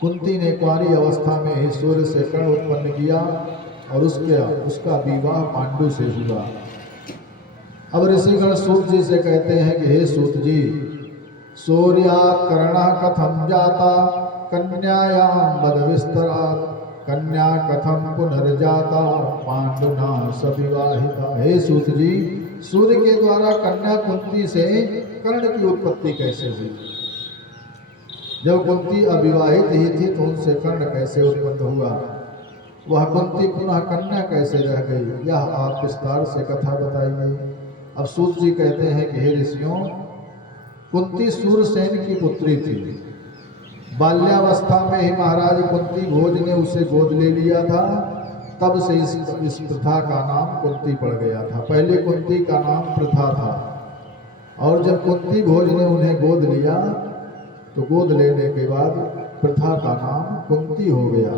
कुंती ने कुंवारी अवस्था में ही सूर्य से कर्ण उत्पन्न किया और उसका विवाह पांडु से हुआ। अब ऋषिगण सूत जी से कहते हैं कि हे सूत जी, सूर्यात् कर्णः कथम जाता कन्यायां मद विस्तरात्, कन्या कथम पुनर्जाता पांडुना सविवाहिता। हे सूत जी, सूर्य के द्वारा कन्या कुंती से कर्ण की उत्पत्ति कैसे हुई? जब कुंती अविवाहित ही थी तो उनसे कर्ण कैसे उत्पन्न हुआ? वह कुंती पुनः कन्या कैसे रह गई? यह आप विस्तार से कथा बताइए। अब सूत जी कहते हैं कि हे ऋषियों, कुंती सूरसेन की पुत्री थी। बाल्यावस्था में ही महाराज कुंती भोज ने उसे गोद ले लिया था, तब से इस प्रथा का नाम कुंती पड़ गया था। पहले कुंती का नाम प्रथा था, और जब कुंती भोज ने उन्हें गोद लिया तो गोद लेने के बाद प्रथा का नाम कुंती हो गया।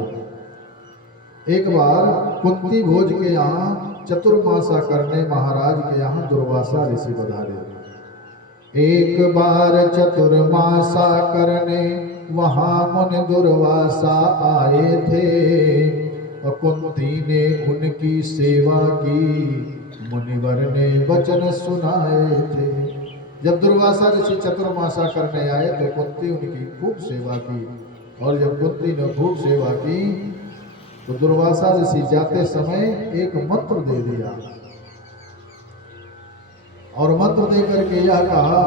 एक बार कुंती भोज के यहाँ चतुर्मासा करने महाराज के यहाँ दुर्वासा ऋषि पधारे। एक बार चतुर्मासा करने वहाँ मुनि दुर्वासा आए थे, और कुंती ने उनकी सेवा की, मुनिवर ने वचन सुनाए थे। जब दुर्वासा ऋषि चतुर्मासा करने आए तो कुंती उनकी खूब सेवा की, और जब कुंती ने खूब सेवा की तो दुर्वासा ऋषि जाते समय एक मंत्र दे दिया, और मंत्र दे करके यह कहा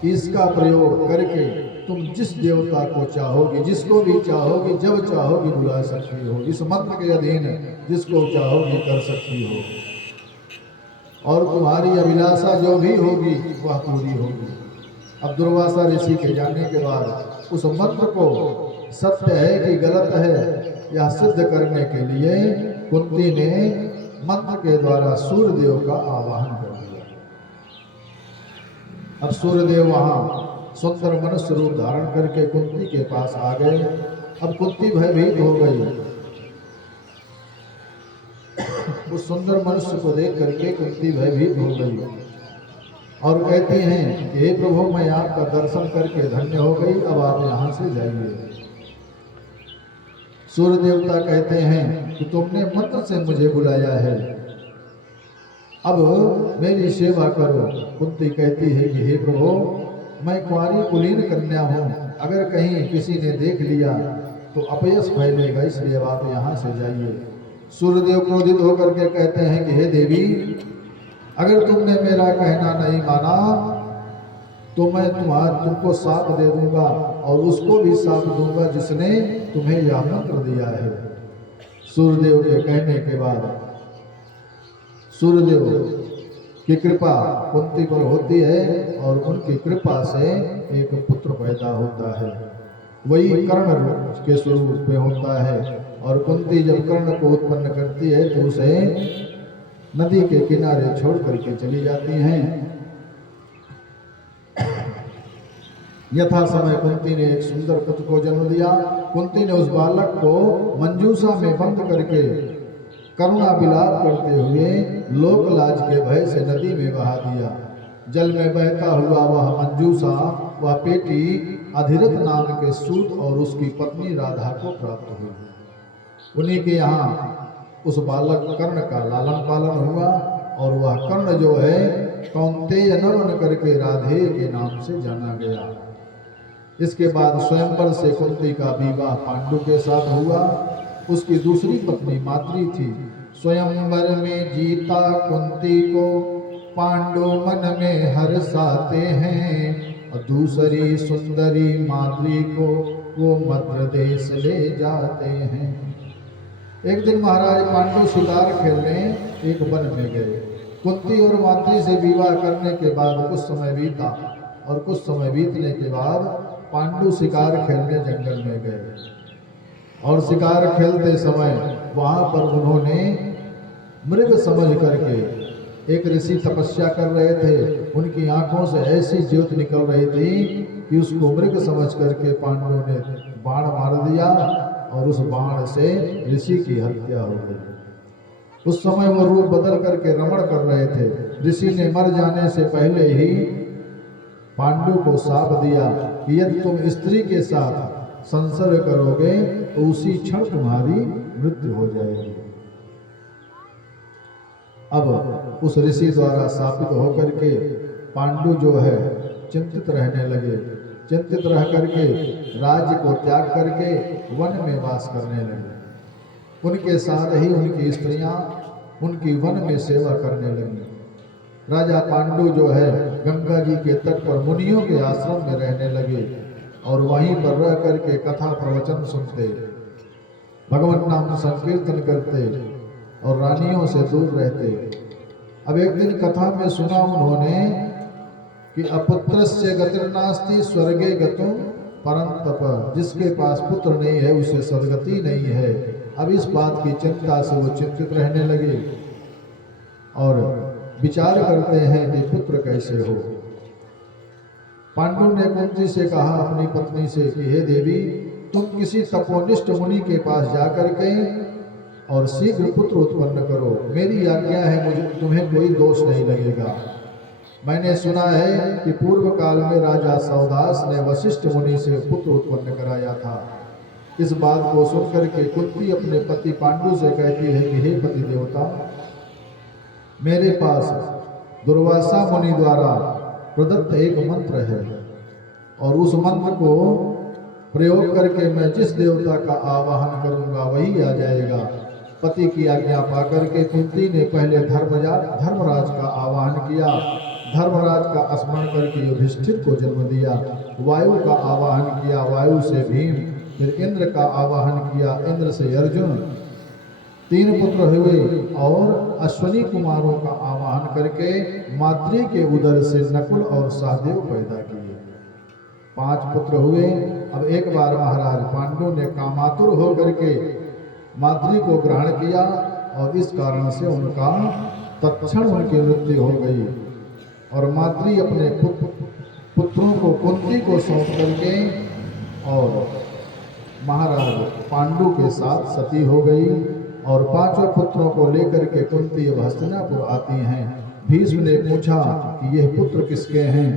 कि इसका प्रयोग करके तुम जिस देवता को चाहोगी, जिसको भी चाहोगी, जब चाहोगी बुला सकती हो। इस मंत्र के अधीन जिसको चाहोगी कर सकती हो, और तुम्हारी अभिलाषा जो भी होगी वह पूरी होगी। अब दुर्वासा ऋषि के जाने के बाद उस मंत्र को सत्य है कि गलत है, यह सिद्ध करने के लिए कुंती ने मंत्र के द्वारा सूर्यदेव का आवाहन कर दिया। अब सूर्यदेव वहां सुंदर मनुष्य रूप धारण करके कुंती के पास आ गए। अब कुंती भयभीत हो गई। उस सुंदर मनुष्य को देख करके कुंती भयभीत हो गई और कहती हैं कि हे प्रभु, मैं आपका दर्शन करके धन्य हो गई, अब आप यहाँ से जाइए। सूर्य देवता कहते हैं कि तुमने मंत्र से मुझे बुलाया है, अब मेरी सेवा करो। कुंती कहती है कि हे प्रभु, मैं कुंवारी कुलीन कन्या हूँ, अगर कहीं किसी ने देख लिया तो अपयश फैलेगा, इसलिए आप यहाँ से जाइए। सूर्यदेव क्रोधित होकर के कहते हैं कि हे देवी, अगर तुमने मेरा कहना नहीं माना तो मैं तुमको साप दे दूंगा और उसको भी साप दूंगा जिसने तुम्हें यह मंत्र दिया है। सूर्यदेव के कहने के बाद सूर्यदेव की कृपा कुंती पर होती है और उनकी कृपा से एक पुत्र पैदा होता है, वही कर्ण के स्वरूप में होता है। और कुंती जब कर्ण को उत्पन्न करती है तो उसे नदी के किनारे छोड़ करके चली जाती हैं। यथा समय कुंती ने एक सुंदर पुत्र को जन्म दिया। कुंती ने उस बालक को मंजूषा में बंद करके करुणा विलाप करते हुए लोक लाज के भय से नदी में बहा दिया। जल में बहता हुआ वह मंजूषा, वह पेटी अधिरथ नाम के सूत और उसकी पत्नी राधा को प्राप्त हुई। उन्हीं के यहाँ उस बालक कर्ण का लालन पालन हुआ और वह कर्ण जो है कौन्तेय नवन करके राधे के नाम से जाना गया। इसके बाद स्वयंवर से कुंती का विवाह पांडु के साथ हुआ। उसकी दूसरी पत्नी माद्री थी। स्वयंवर में जीता कुंती को पांडु मन में हर्षाते हैं और दूसरी सुंदरी माद्री को वो मद्र देश ले जाते हैं। एक दिन महाराज पांडु शिकार खेलने एक वन में गए। कुंती और माद्री से विवाह करने के बाद कुछ समय बीता और कुछ समय बीतने के बाद पांडु शिकार खेलने जंगल में गए और शिकार खेलते समय वहां पर उन्होंने मृग समझ करके, एक ऋषि तपस्या कर रहे थे, उनकी आंखों से ऐसी ज्योत निकल रही थी कि उसको मृग समझ करके पांडवों ने बाण मार दिया और उस बाण से ऋषि की हत्या हो गई। उस समय वो रूप बदल करके रमण कर रहे थे। ऋषि ने मर जाने से पहले ही पांडु को शाप दिया कि यदि तुम स्त्री के साथ संसर्ग करोगे तो उसी क्षण तुम्हारी मृत्यु हो जाएगी। अब उस ऋषि द्वारा शापित होकर के पांडु जो है चिंतित रहने लगे। चिंतित रह करके राज्य को त्याग करके वन में वास करने लगे। उनके साथ ही उनकी स्त्रियां उनकी वन में सेवा करने लगी। राजा पांडु जो है गंगा जी के तट पर मुनियों के आश्रम में रहने लगे और वहीं पर रह करके कथा प्रवचन सुनते, भगवान नाम संकीर्तन करते और रानियों से दूर रहते। अब एक दिन कथा में सुना उन्होंने कि अपुत्रस्य गतिर्नास्ति स्वर्गे गतुम परंतप, जिसके पास पुत्र नहीं है उसे सदगति नहीं है। अब इस बात की चिंता से वो चिंतित रहने लगे और विचार करते हैं कि पुत्र कैसे हो। पांडु ने कुंती से कहा अपनी पत्नी से कि हे देवी, तुम किसी तपोनिष्ठ मुनि के पास जाकर के और शीघ्र पुत्र उत्पन्न करो। मेरी आज्ञा है, मुझे तुम्हें कोई दोष नहीं लगेगा। मैंने सुना है कि पूर्व काल में राजा सौदास ने वशिष्ठ मुनि से पुत्र उत्पन्न कराया था। इस बात को सुनकर के कुंती अपने पति पांडु से कहती है कि हे पति देवता, मेरे पास दुर्वासा मुनि द्वारा प्रदत्त एक मंत्र है और उस मंत्र को प्रयोग करके मैं जिस देवता का आवाहन करूंगा वही आ जाएगा। पति की आज्ञा पाकर के कुंती ने पहले धर्मराज का आवाहन किया। धर्मराज का स्मरण करके युधिष्ठिर को जन्म दिया। वायु का आवाहन किया, वायु से भीम, फिर इंद्र का आवाहन किया, इंद्र से अर्जुन। 3 पुत्र हुए और अश्वनी कुमारों का आवाहन करके माद्री के उदर से नकुल और सहदेव पैदा किए। 5 पुत्र हुए अब एक बार महाराज पांडु ने कामातुर होकर के माद्री को ग्रहण किया और इस कारण से उनका तत्क्षण उनकी मृत्यु हो गई। और माद्री अपने पुत्रों को कुंती को सौंप करके और महाराज पांडु के साथ सती हो गई। और पांचों पुत्रों को लेकर के कुंती अब हस्तिनापुर आती हैं। भीष्म ने पूछा कि यह पुत्र किसके हैं?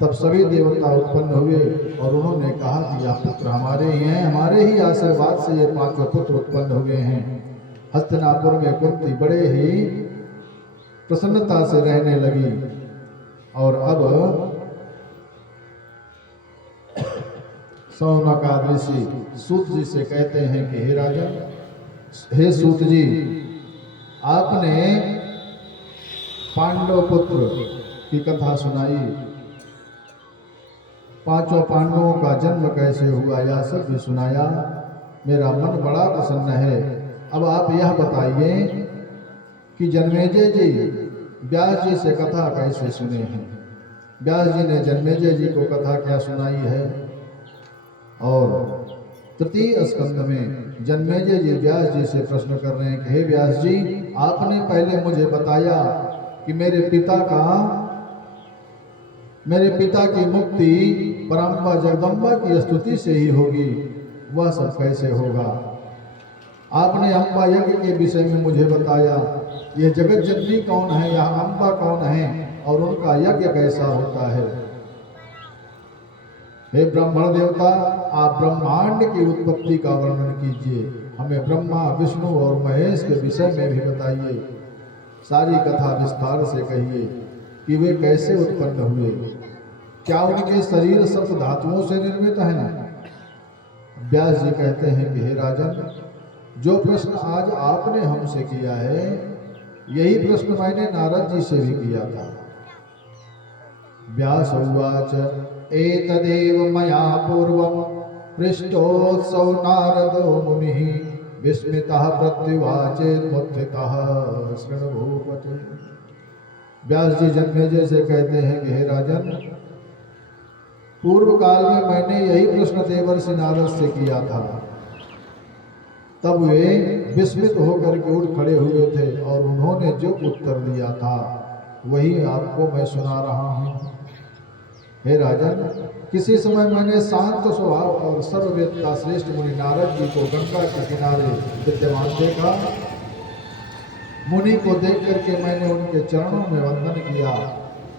तब सभी देवता उत्पन्न हुए और उन्होंने कहा कि यह पुत्र हमारे ही हैं, हमारे ही आशीर्वाद से ये पांचों पुत्र उत्पन्न हुए हैं। हस्तिनापुर में कुंती बड़े ही प्रसन्नता से रहने लगी। और अब सौनक ऋषि सूत जी से कहते हैं कि हे राजन, हे सूत जी, आपने पांडव पुत्र की कथा सुनाई, पांचों पांडवों का जन्म कैसे हुआ यह सब भी सुनाया। मेरा मन बड़ा प्रसन्न है। अब आप यह बताइए कि जन्मेजय जी व्यास जी से कथा कैसे सुने हैं? व्यास जी ने जन्मेजय जी को कथा क्या सुनाई है? और तृतीय स्कंद में जन्मेजय जी व्यास जी से प्रश्न कर रहे हैं कि हे व्यास जी, आपने पहले मुझे बताया कि मेरे पिता की मुक्ति परम्बा जगदम्बा की स्तुति से ही होगी, वह सब कैसे होगा? आपने अम्बा यज्ञ के विषय में मुझे बताया, यह जगत जननी कौन है, यह अम्बा कौन है और उनका यज्ञ कैसा होता है? हे ब्राह्मण देवता, आप ब्रह्मांड की उत्पत्ति का वर्णन कीजिए, हमें ब्रह्मा विष्णु और महेश के विषय में भी बताइए। सारी कथा विस्तार से कहिए कि वे कैसे उत्पन्न हुए, क्या उनके शरीर सप्त धातुओं से निर्मित हैं? व्यास जी कहते हैं कि हे राजन, जो प्रश्न आज आपने हमसे किया है, यही प्रश्न मैंने नारद जी से भी किया था। व्यास उवाच एतदेव मया पूर्वं पृष्ठोत्सव नारदो मुनिः विस्मितः प्रत्युवाचेन्मुत्थितः शृणुभूपते। व्यास जी जन्मेजय से कहते हैं कि हे राजन, पूर्व काल में मैंने यही प्रश्न देवर्षि नारद से किया था। तब वे विस्मित होकर के उठ खड़े हुए थे और उन्होंने जो उत्तर दिया था वही आपको मैं सुना रहा हूँ। हे राजन, किसी समय मैंने शांत स्वभाव और सर्ववेदता श्रेष्ठ मुनि नारद जी को गंगा के किनारे विद्यमान देखा। मुनि को देख करके मैंने उनके चरणों में वंदन किया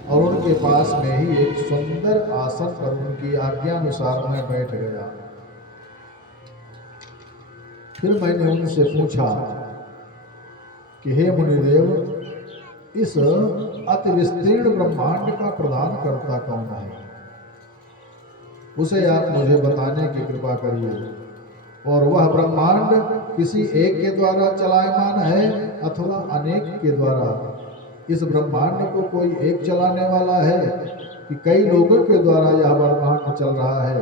और उनके पास में ही एक सुंदर आसन पर उनकी आज्ञानुसार मैं बैठ गया। फिर मैंने उनसे पूछा कि हे मुनिदेव, इस अति विस्तीर्ण ब्रह्मांड का प्रदान करता कौन है? उसे आप मुझे बताने की कृपा करिए। और वह ब्रह्मांड किसी एक के द्वारा चलायमान है अथवा अनेक के द्वारा? इस ब्रह्मांड को कोई एक चलाने वाला है कि कई लोगों के द्वारा यह ब्रह्मांड चल रहा है?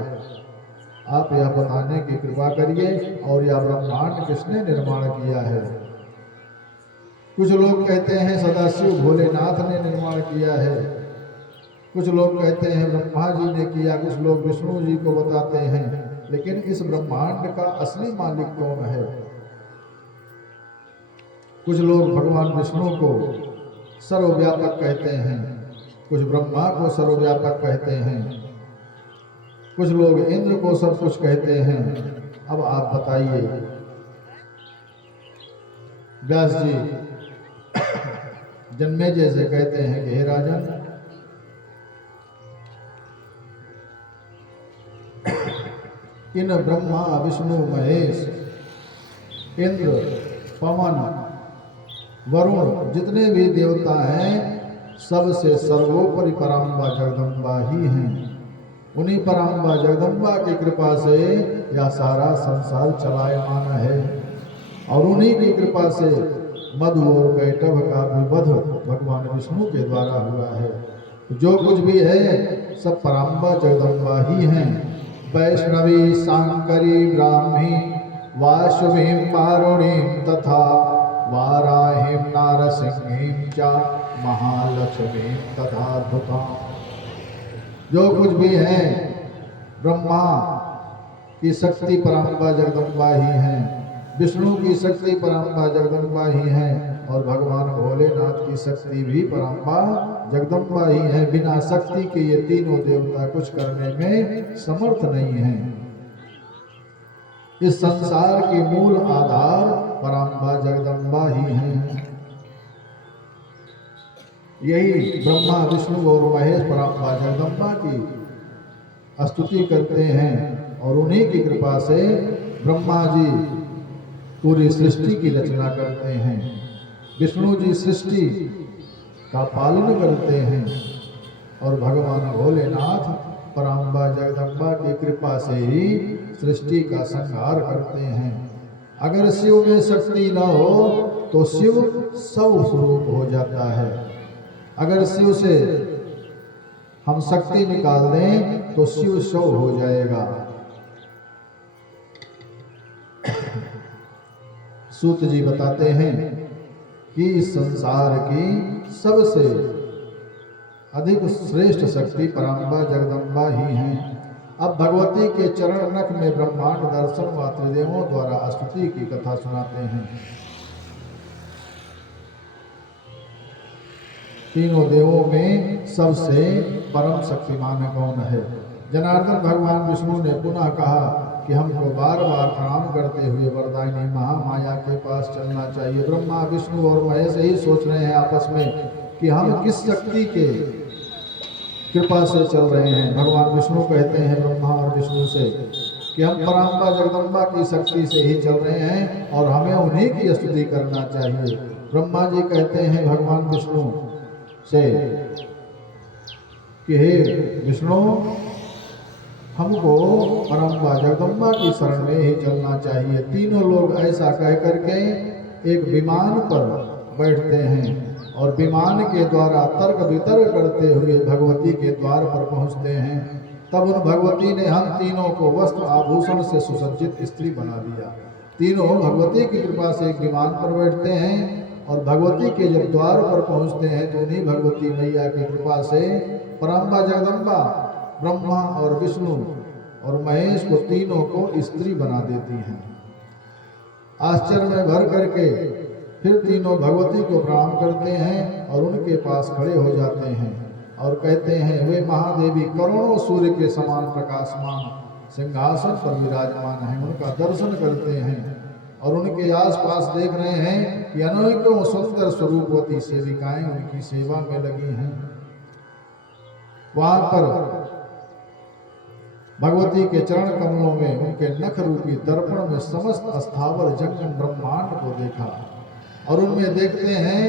आप यह बताने की कृपा करिए। और यह ब्रह्मांड किसने निर्माण किया है? कुछ लोग कहते हैं सदाशिव भोलेनाथ ने निर्माण किया है, कुछ लोग कहते हैं ब्रह्मा जी ने किया, कुछ लोग विष्णु जी को बताते हैं। लेकिन इस ब्रह्मांड का असली मालिक कौन है? कुछ लोग भगवान विष्णु को सर्वव्यापक कहते हैं, कुछ ब्रह्मा को सर्वव्यापक कहते हैं, कुछ लोग इंद्र को सब कुछ कहते हैं। अब आप बताइए। व्यास जी जन्मेजय से कहते हैं कि हे राजन, इन ब्रह्मा विष्णु महेश इंद्र पवन वरुण जितने भी देवता हैं, सबसे सर्वोपरि पराम्बा जगदम्बा ही हैं। उन्हीं पराम्बा जगदम्बा की कृपा से यह सारा संसार चलायमान है और उन्हीं की कृपा से मधु और कैटभ का भी वध भगवान विष्णु के द्वारा हुआ है। जो कुछ भी है सब पराम्बा जगदम्बा ही हैं। वैष्णवी सांकरी ब्राह्मी वासुवीं पारुणीं तथा वाराहीं नारसिंहीं च महालक्ष्मीं तथा धुतां। जो कुछ भी है ब्रह्मा की शक्ति पराम्बा जगदम्बा ही हैं, विष्णु की शक्ति पराम्बा जगदम्बा ही हैं और भगवान भोलेनाथ की शक्ति भी पराम्बा जगदम्बा ही है। बिना शक्ति के ये तीनों देवता कुछ करने में समर्थ नहीं हैं। इस संसार के मूल आधार पराम्बा जगदम्बा ही हैं। यही ब्रह्मा विष्णु और महेश पराम्बा जगदम्बा की स्तुति करते हैं और उन्हीं की कृपा से ब्रह्मा जी पूरी सृष्टि की रचना करते हैं, विष्णु जी सृष्टि का पालन करते हैं और भगवान भोलेनाथ पराम्बा जगदम्बा की कृपा से ही सृष्टि का संहार करते हैं। अगर शिव में शक्ति न हो तो शिव शव स्वरूप हो जाता है। अगर शिव से हम शक्ति निकाल दें तो शिव शव हो जाएगा। सूत जी बताते हैं कि इस संसार की सबसे अधिक श्रेष्ठ शक्ति पराम्बा जगदम्बा ही हैं। अब भगवती के चरण नख में ब्रह्मांड दर्शन मातृदेवों द्वारा स्तुति की कथा सुनाते हैं। तीनों देवों में सबसे परम शक्तिमान कौन है? जनार्दन भगवान विष्णु ने पुनः कहा कि हमको बार बार प्रणाम करते हुए वरदायिनी महामाया के पास चलना चाहिए। ब्रह्मा विष्णु और महेश यही सोच रहे हैं आपस में कि हम किस शक्ति के कृपा से चल रहे हैं। भगवान विष्णु कहते हैं ब्रह्मा और विष्णु से कि हम पराम्बा जगदम्बा की शक्ति से ही चल रहे हैं और हमें उन्हीं की स्तुति करना चाहिए। ब्रह्मा जी कहते हैं भगवान विष्णु से कि हे विष्णु, हमको पराम्बा जगदम्बा की शरण में ही चलना चाहिए। तीनों लोग ऐसा कह करके एक विमान पर बैठते हैं और विमान के द्वारा तर्क वितर्क करते हुए भगवती के द्वार पर पहुंचते हैं। तब उन भगवती ने हम तीनों को वस्त्र आभूषण से सुसज्जित स्त्री बना दिया। तीनों भगवती की कृपा से एक विमान पर बैठते हैं और भगवती के जब द्वार पर पहुंचते हैं तो उन्हीं भगवती मैया की कृपा से पराम्बा जगदम्बा ब्रह्मा और विष्णु और महेश को तीनों को स्त्री बना देती हैं। आश्चर्य में भर करके फिर तीनों भगवती को प्रणाम करते हैं और उनके पास खड़े हो जाते हैं और कहते हैं, वे महादेवी करोड़ों सूर्य के समान प्रकाशमान सिंहासन पर विराजमान हैं। उनका दर्शन करते हैं और उनके आसपास देख रहे हैं कि अनेकों सुंदर स्वरूपवती सेविकाएं उनकी सेवा में लगी हैं। वहां पर भगवती के चरण कमलों में उनके नख रूपी दर्पण में समस्त स्थावर जंगम ब्रह्मांड को देखा और उनमें देखते हैं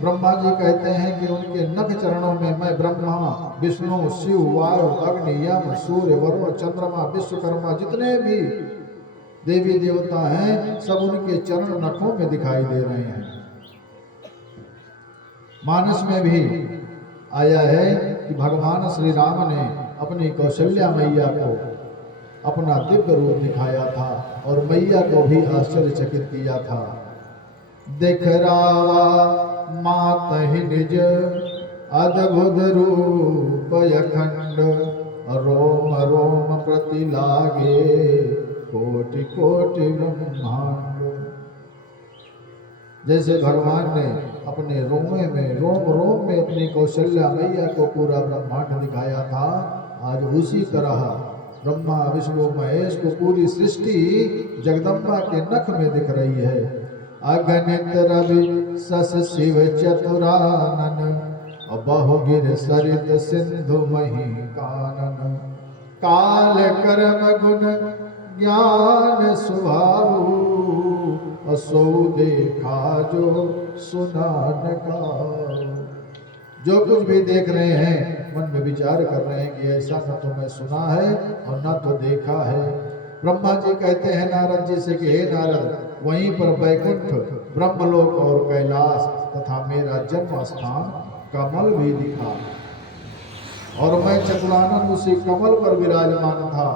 ब्रह्मा जी कहते हैं कि उनके नख चरणों में मैं ब्रह्मा विष्णु शिव वायु अग्नि यम सूर्य वरुण चंद्रमा विश्वकर्मा जितने भी देवी देवता हैं सब उनके चरण नखों में दिखाई दे रहे हैं। मानस में भी आया है कि भगवान श्री राम ने अपनी कौशल्या मैया को अपना दिव्य रूप दिखाया था और मैया को भी आश्चर्यचकित किया था। देख रावा मातहि निज अद्भुत रूप अखंड रोम रोम प्रति लागे कोटि कोटि ब्रह्मांड। जैसे भगवान ने अपने रोम रोम में अपनी कौशल्या मैया को पूरा ब्रह्मांड दिखाया था, आज उसी तरह ब्रह्मा विष्णु महेश को पूरी सृष्टि जगदम्बा के नख में दिख रही है। अगणित रवि सस शिव चतुरानन बहुगिर सरित सिंधु मही कानन काल कर्म गुण ज्ञान सुभाऊ असो देखा जो सुना न गाओ। जो कुछ भी देख रहे हैं मन में विचार कर रहे हैं कि ऐसा न तो मैं सुना है और न तो देखा है। ब्रह्मा जी कहते हैं नारद जी से कि हे नारद, वहीं पर वैकुंठ ब्रह्मलोक और कैलाश तथा मेरा जन्म स्थान कमल भी दिखा और मैं चतुरानन उसी कमल पर विराजमान था।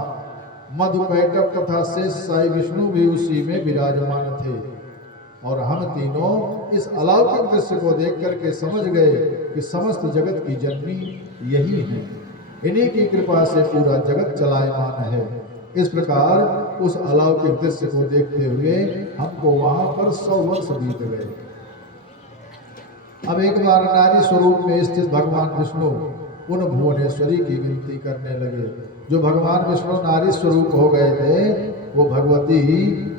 मधुकैटभ तथा शेष साई विष्णु भी उसी में विराजमान थे और हम तीनों इस अलौकिक दृश्य को देख करके समझ गए कि समस्त जगत की जननी यही है। इन्हीं की कृपा से पूरा जगत चलायमान है। इस प्रकार उस अलौकिक दृश्य को देखते हुए हमको वहां पर 100 वर्ष बीत गए। अब एक बार नारी स्वरूप में स्थित भगवान विष्णु उन भुवनेश्वरी की विनती करने लगे। जो भगवान विष्णु नारी स्वरूप हो गए थे वो भगवती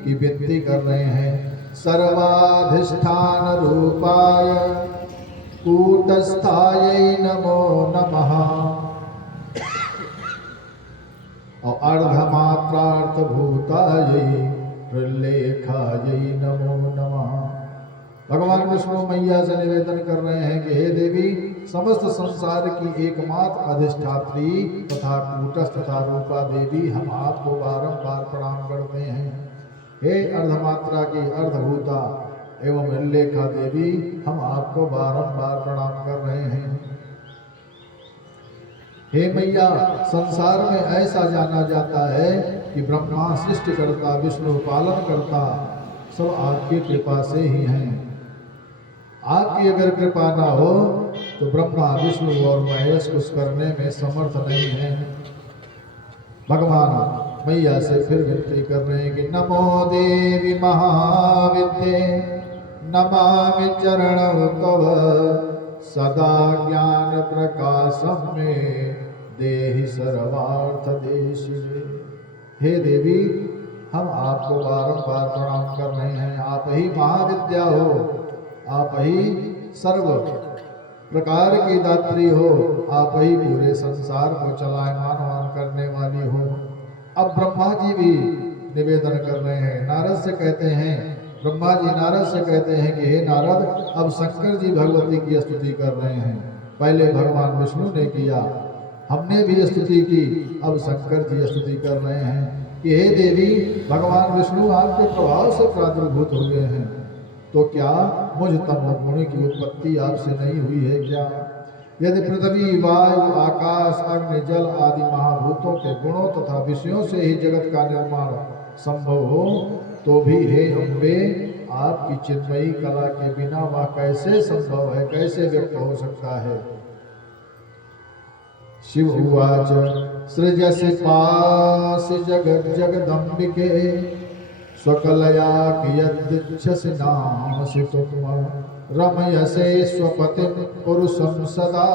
की विनती कर रहे हैं। सर्वाधिष्ठान रूपाय कूटस्थायै नमो नमः और अर्धमात्रार्थ भूतायै प्रलेखायै नमो नमः। भगवान विष्णु मैया से निवेदन कर रहे हैं कि हे देवी, समस्त संसार की एकमात्र अधिष्ठात्री तथा कूटस्थ तथा रूपा देवी, हम आपको बारंबार प्रणाम करते हैं। हे अर्धमात्रा की अर्धभूता एवं प्रलेखा देवी, हम आपको बारंबार प्रणाम कर रहे हैं। हे मैया, संसार में ऐसा जाना जाता है कि ब्रह्मा सृष्टिकर्ता, विष्णु पालन करता, सब आपकी कृपा से ही हैं। आपकी अगर कृपा ना हो तो ब्रह्मा, विष्णु और महेश कुछ करने में समर्थ नहीं है। भगवान मैया से फिर विनती कर रहे हैं कि नमो देवी महाविद्ये नमामि चरणौ तव सदा ज्ञान प्रकाशम में देहि सर्वार्थ देशिवे। हे देवी, हम आपको बारंबार प्रणाम कर रहे हैं। आप ही महाविद्या हो, आप ही सर्व प्रकार की दात्री हो, आप ही पूरे संसार को चलायमान करने वाली हो। अब ब्रह्मा जी भी निवेदन कर रहे हैं। नारद से कहते हैं, ब्रह्मा जी नारद से कहते हैं कि हे नारद, अब शंकर जी भगवती की स्तुति कर रहे हैं। पहले भगवान विष्णु ने किया, हमने भी स्तुति की, अब शंकर जी स्तुति कर रहे हैं कि हे देवी, भगवान विष्णु आपके प्रभाव से प्रादुर्भूत हो गए हैं, तो क्या मुझ तमोगुण की उत्पत्ति आपसे नहीं हुई है क्या? यदि पृथ्वी, वायु, आकाश, अग्नि, जल आदि महाभूतों के गुणों तथा विषयों से ही जगत का निर्माण संभव हो, तो भी हे अम्बे, आपकी चिन्मयी कला के बिना वह कैसे संभव है, कैसे व्यक्त हो सकता है? शिव उवाच सृजसि पासि जगदम्बिके स्वकलया कियदिच्छसि नामसि तुम रमयसे स्वपतिं पुरुषं सदा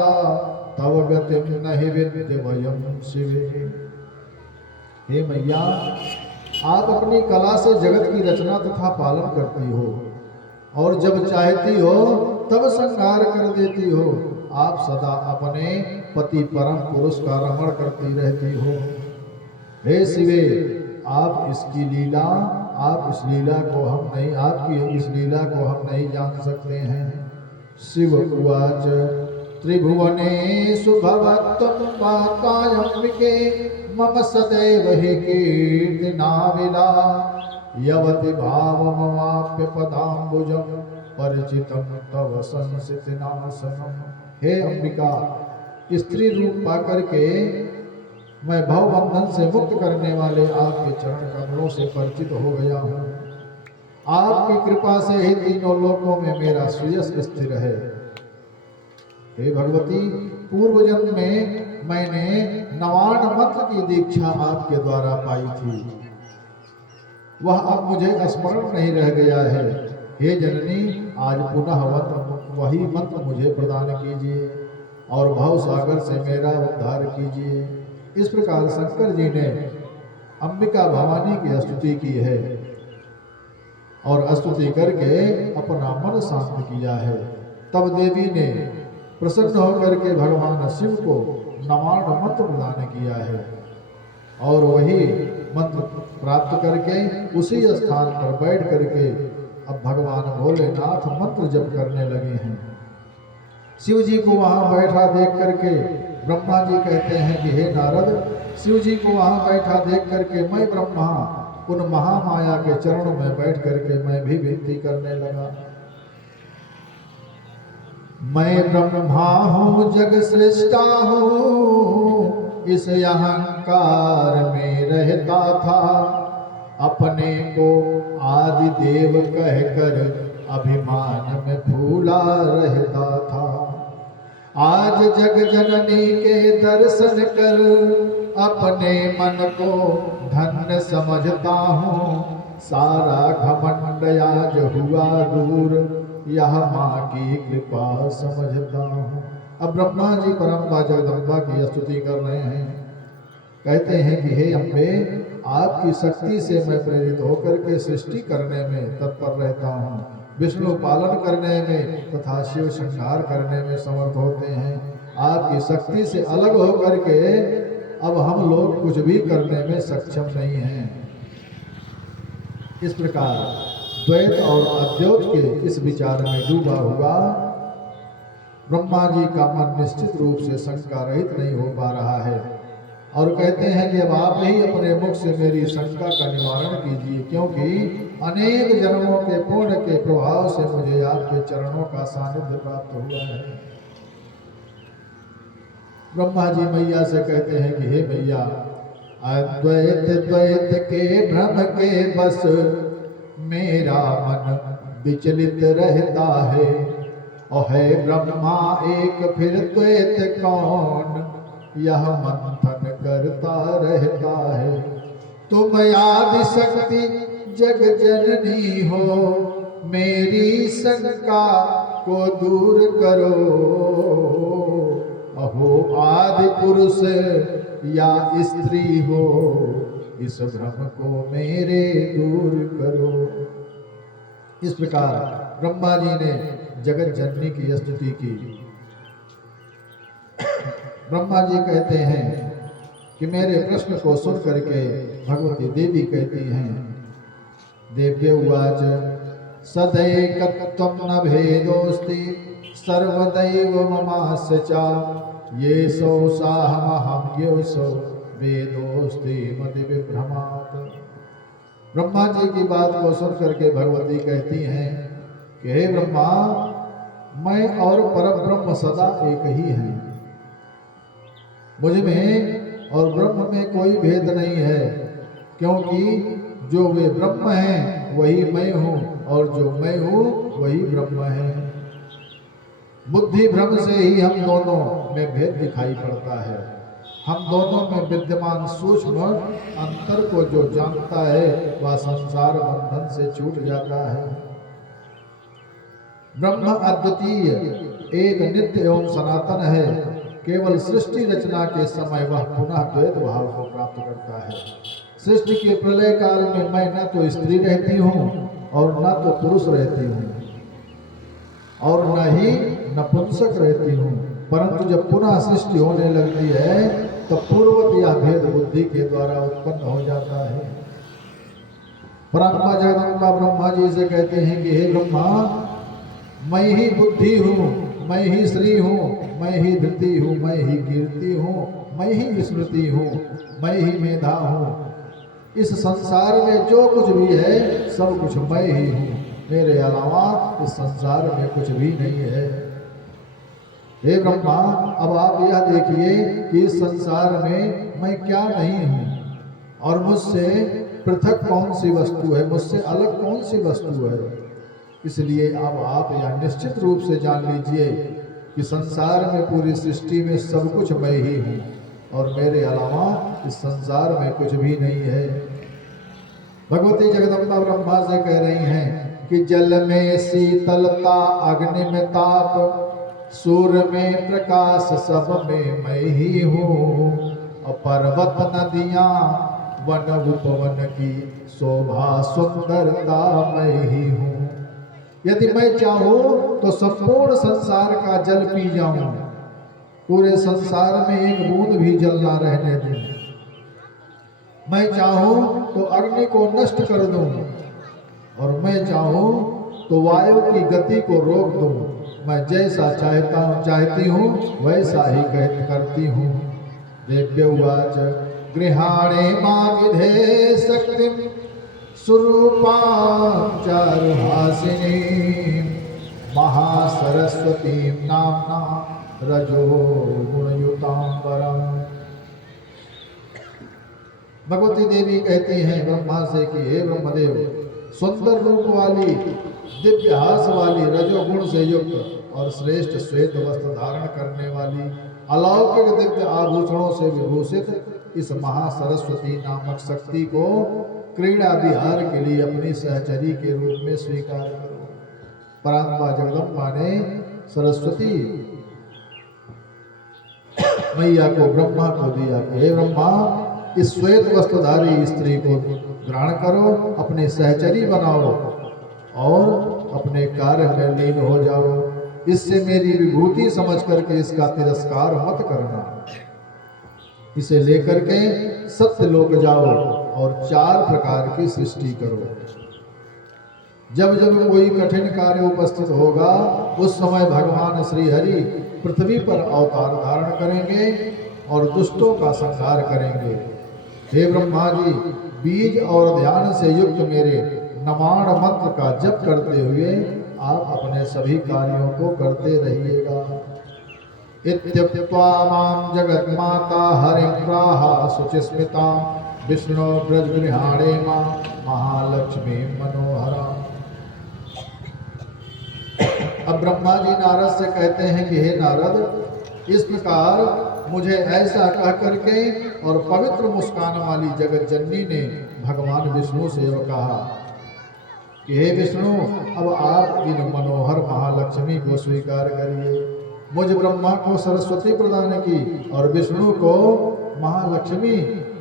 तव गतिं नहि विद्यवयं शिवे। हे मैया, आप अपनी कला से जगत की रचना तथा पालन करती हो और जब चाहती हो तब संहार कर देती हो। आप सदा अपने पति परम पुरुष का रमण करती रहती हो। हे शिवे, आप इसकी लीला, आप इस लीला को हम नहीं, आपकी इस लीला को हम नहीं जान सकते हैं। शिव उवाच त्रिभुवनेषु भवत्वं वातायम्बिके मम सदैव हि कीर्तिनाविला यवति भावमवाप्य पदाम्बुजं परिचितं तव संसितनाशनम्। हे अंबिका, स्त्री रूप पाकर के मैं भवबंधन से मुक्त करने वाले आपके चरण कमलों से परिचित हो गया हूँ। आपकी कृपा से ही तीनों लोकों में मेरा श्रेयस स्थिर है। हे भगवती, पूर्व जन्म में मैंने नवान मंत्र की दीक्षा आपके द्वारा पाई थी, वह अब मुझे स्मरण नहीं रह गया है। हे जननी, आज पुनः वही मंत्र मुझे प्रदान कीजिए और भव सागर से मेरा उद्धार कीजिए। इस प्रकार शंकर जी ने अंबिका भवानी की स्तुति की है और स्तुति करके अपना मन शांत किया है। तब देवी ने प्रसन्न होकर के भगवान शिव को नवान मंत्र प्रदान किया है और वही मंत्र प्राप्त करके उसी स्थान पर बैठ करके अब भगवान भोलेनाथ मंत्र जप करने लगे हैं। शिव जी को वहां बैठा देख करके ब्रह्मा जी कहते हैं कि हे नारद, शिव जी को वहां बैठा देख करके मैं ब्रह्मा उन महामाया के चरणों में बैठ करके मैं भी विनती करने लगा। मैं ब्रह्मा हूँ, जग सृष्टा हूँ, इस अहंकार में रहता था, अपने को आदि देव कहकर अभिमान में फूला रहता था। आज जग जननी के दर्शन कर अपने मन को धन्य समझता हूँ, सारा घमंड आज हुआ दूर, यह माँ की कृपा समझता हूँ। अब ब्रह्मा जी परम्बा जगदम्बा की स्तुति कर रहे हैं। कहते हैं कि हे अम्बे, आपकी शक्ति से मैं प्रेरित होकर के सृष्टि करने में तत्पर रहता हूँ, विष्णु पालन करने में तथा शिव संहार करने में समर्थ होते हैं। आपकी शक्ति से अलग होकर के अब हम लोग कुछ भी करने में सक्षम नहीं हैं। इस प्रकार द्वैत और अद्वैत के इस विचार में डूबा हुआ ब्रह्मा जी का मन निश्चित रूप से शंका रहित नहीं हो पा रहा है और कहते हैं कि अब आप ही अपने मुख से मेरी शंका का निवारण कीजिए, क्योंकि अनेक जन्मों के पुण्य के प्रभाव से मुझे आपके चरणों का सानिध्य प्राप्त हुआ है। ब्रह्मा जी मैया से कहते हैं कि हे मैया, अद्वैत द्वैत के भ्रम के बस मेरा मन विचलित रहता है, और है ब्रह्मा एक फिर द्वैत कौन, यह मंथन करता रहता है। तुम आदि शक्ति जग जननी हो, मेरी शंका को दूर करो, अहो आदि पुरुष या स्त्री हो, इस भ्रम को मेरे दूर करो। इस प्रकार ब्रह्मा जी ने जगत जननी की स्तुति की। ब्रह्मा जी कहते हैं कि मेरे प्रश्न को सुन करके भगवती देवी कहती हैं, देव्य उवाच सदैकत्वं न भेदोस्ति सर्वदैव ममास्य च, ये सौ साहमहं यो सौ वेदोस्ति मति विभ्रमात्। ब्रह्मा जी की बात को सुन करके भगवती कहती हैं कि हे ब्रह्मा, मैं और परब्रह्म सदा एक ही हैं, मुझ में और ब्रह्म में कोई भेद नहीं है, क्योंकि जो वे ब्रह्म हैं वही मैं हूँ और जो मैं हूँ वही ब्रह्म है। बुद्धि भ्रम से ही हम दोनों में भेद दिखाई पड़ता है। हम दोनों में विद्यमान सूक्ष्म अंतर को जो जानता है वह संसार बंधन से छूट जाता है। ब्रह्म अद्वितीय एक नित्य एवं सनातन है, केवल सृष्टि रचना के समय वह पुनः द्वैत भाव को प्राप्त करता है। सृष्टि के प्रलय काल में मैं न तो स्त्री रहती हूँ और न तो पुरुष रहती हूँ और न ही नपुंसक रहती हूँ, परंतु जब पुनः सृष्टि होने लगती है तो पूर्वत यह भेद बुद्धि के द्वारा उत्पन्न हो जाता है। ब्रह्मा जगदम्बा ब्रह्मा जी से कहते हैं कि हे ब्रह्मा, मैं ही बुद्धि हूँ, मैं ही श्री हूँ, मैं ही धृति हूँ, मैं ही कीर्ति हूँ, मैं ही स्मृति हूँ, मैं ही मेधा हूँ। इस संसार में जो कुछ भी है सब कुछ मैं ही हूँ, मेरे अलावा इस संसार में कुछ भी नहीं है। हे ब्रह्मा, अब आप यह देखिए कि इस संसार में मैं क्या नहीं हूँ और मुझसे पृथक कौन सी वस्तु है, मुझसे अलग कौन सी वस्तु है। इसलिए अब आप यह निश्चित रूप से जान लीजिए कि संसार में पूरी सृष्टि में सब कुछ मैं ही हूँ और मेरे अलावा इस संसार में कुछ भी नहीं है। भगवती जगदम्बा ब्रह्मा से कह रही हैं कि जल में शीतलता, अग्नि में ताप, सूर्य में प्रकाश, सब में मैं ही हूँ, और पर्वत नदियाँ वन उपवन की शोभा सुंदरता मैं ही हूँ। यदि मैं चाहूँ तो संपूर्ण संसार का जल पी जाऊँ, पूरे संसार में एक बूंद भी जल ना रहने दूँ। मैं चाहूँ तो अग्नि को नष्ट कर दूँ और मैं चाहूँ तो वायु की गति को रोक दूँ। मैं जैसा चाहती हूँ वैसा ही करती हूँ। देव्य उवाच गृहाणे मां विधे शक्तिं स्वरूपां चारुहासिनी महासरस्वतीं नाम्ना रजो गुणयुतांबरम्। भगवती देवी कहती हैं ब्रह्मा से कि हे ब्रह्मदेव, सुंदर रूप वाली, दिव्य हास वाली, रजोगुण से युक्त और श्रेष्ठ श्वेत वस्त्र धारण करने वाली, अलौकिक दिव्य आभूषणों से विभूषित इस महासरस्वती नामक शक्ति को क्रीड़ा विहार के लिए अपनी सहचरी के रूप में स्वीकार करो। परांबा जगदम्बा ने सरस्वती मैया को ब्रह्मा को दिया कि हे ब्रह्मा, इस श्वेत वस्त्रधारी स्त्री को ग्रहण करो, अपने सहचरी बनाओ और अपने कार्य में लीन हो जाओ। इससे मेरी विभूति समझ करके इसका तिरस्कार मत करना। इसे लेकर के सत्यलोक जाओ और 4 प्रकार की सृष्टि करो। जब जब कोई कठिन कार्य उपस्थित होगा उस समय भगवान श्री हरि पृथ्वी पर अवतार धारण करेंगे और दुष्टों का संहार करेंगे। हे ब्रह्मा जी, बीज और ध्यान से युक्त मेरे नमाण मंत्र का जप करते हुए आप अपने सभी कार्यों को करते रहिएगा। इत्युक्त्वा मां जगन्माता हरिं प्राह शुचिस्मिता विष्णु ब्रजगृहाणे मां महालक्ष्मी मनोहरा। अब ब्रह्मा जी नारद से कहते हैं कि हे नारद, इस प्रकार मुझे ऐसा कह करके और पवित्र मुस्कान वाली जगत जननी ने भगवान विष्णु से यह कहा कि हे विष्णु, अब आप इन मनोहर महालक्ष्मी को स्वीकार करिए। मुझ ब्रह्मा को सरस्वती प्रदान की और विष्णु को महालक्ष्मी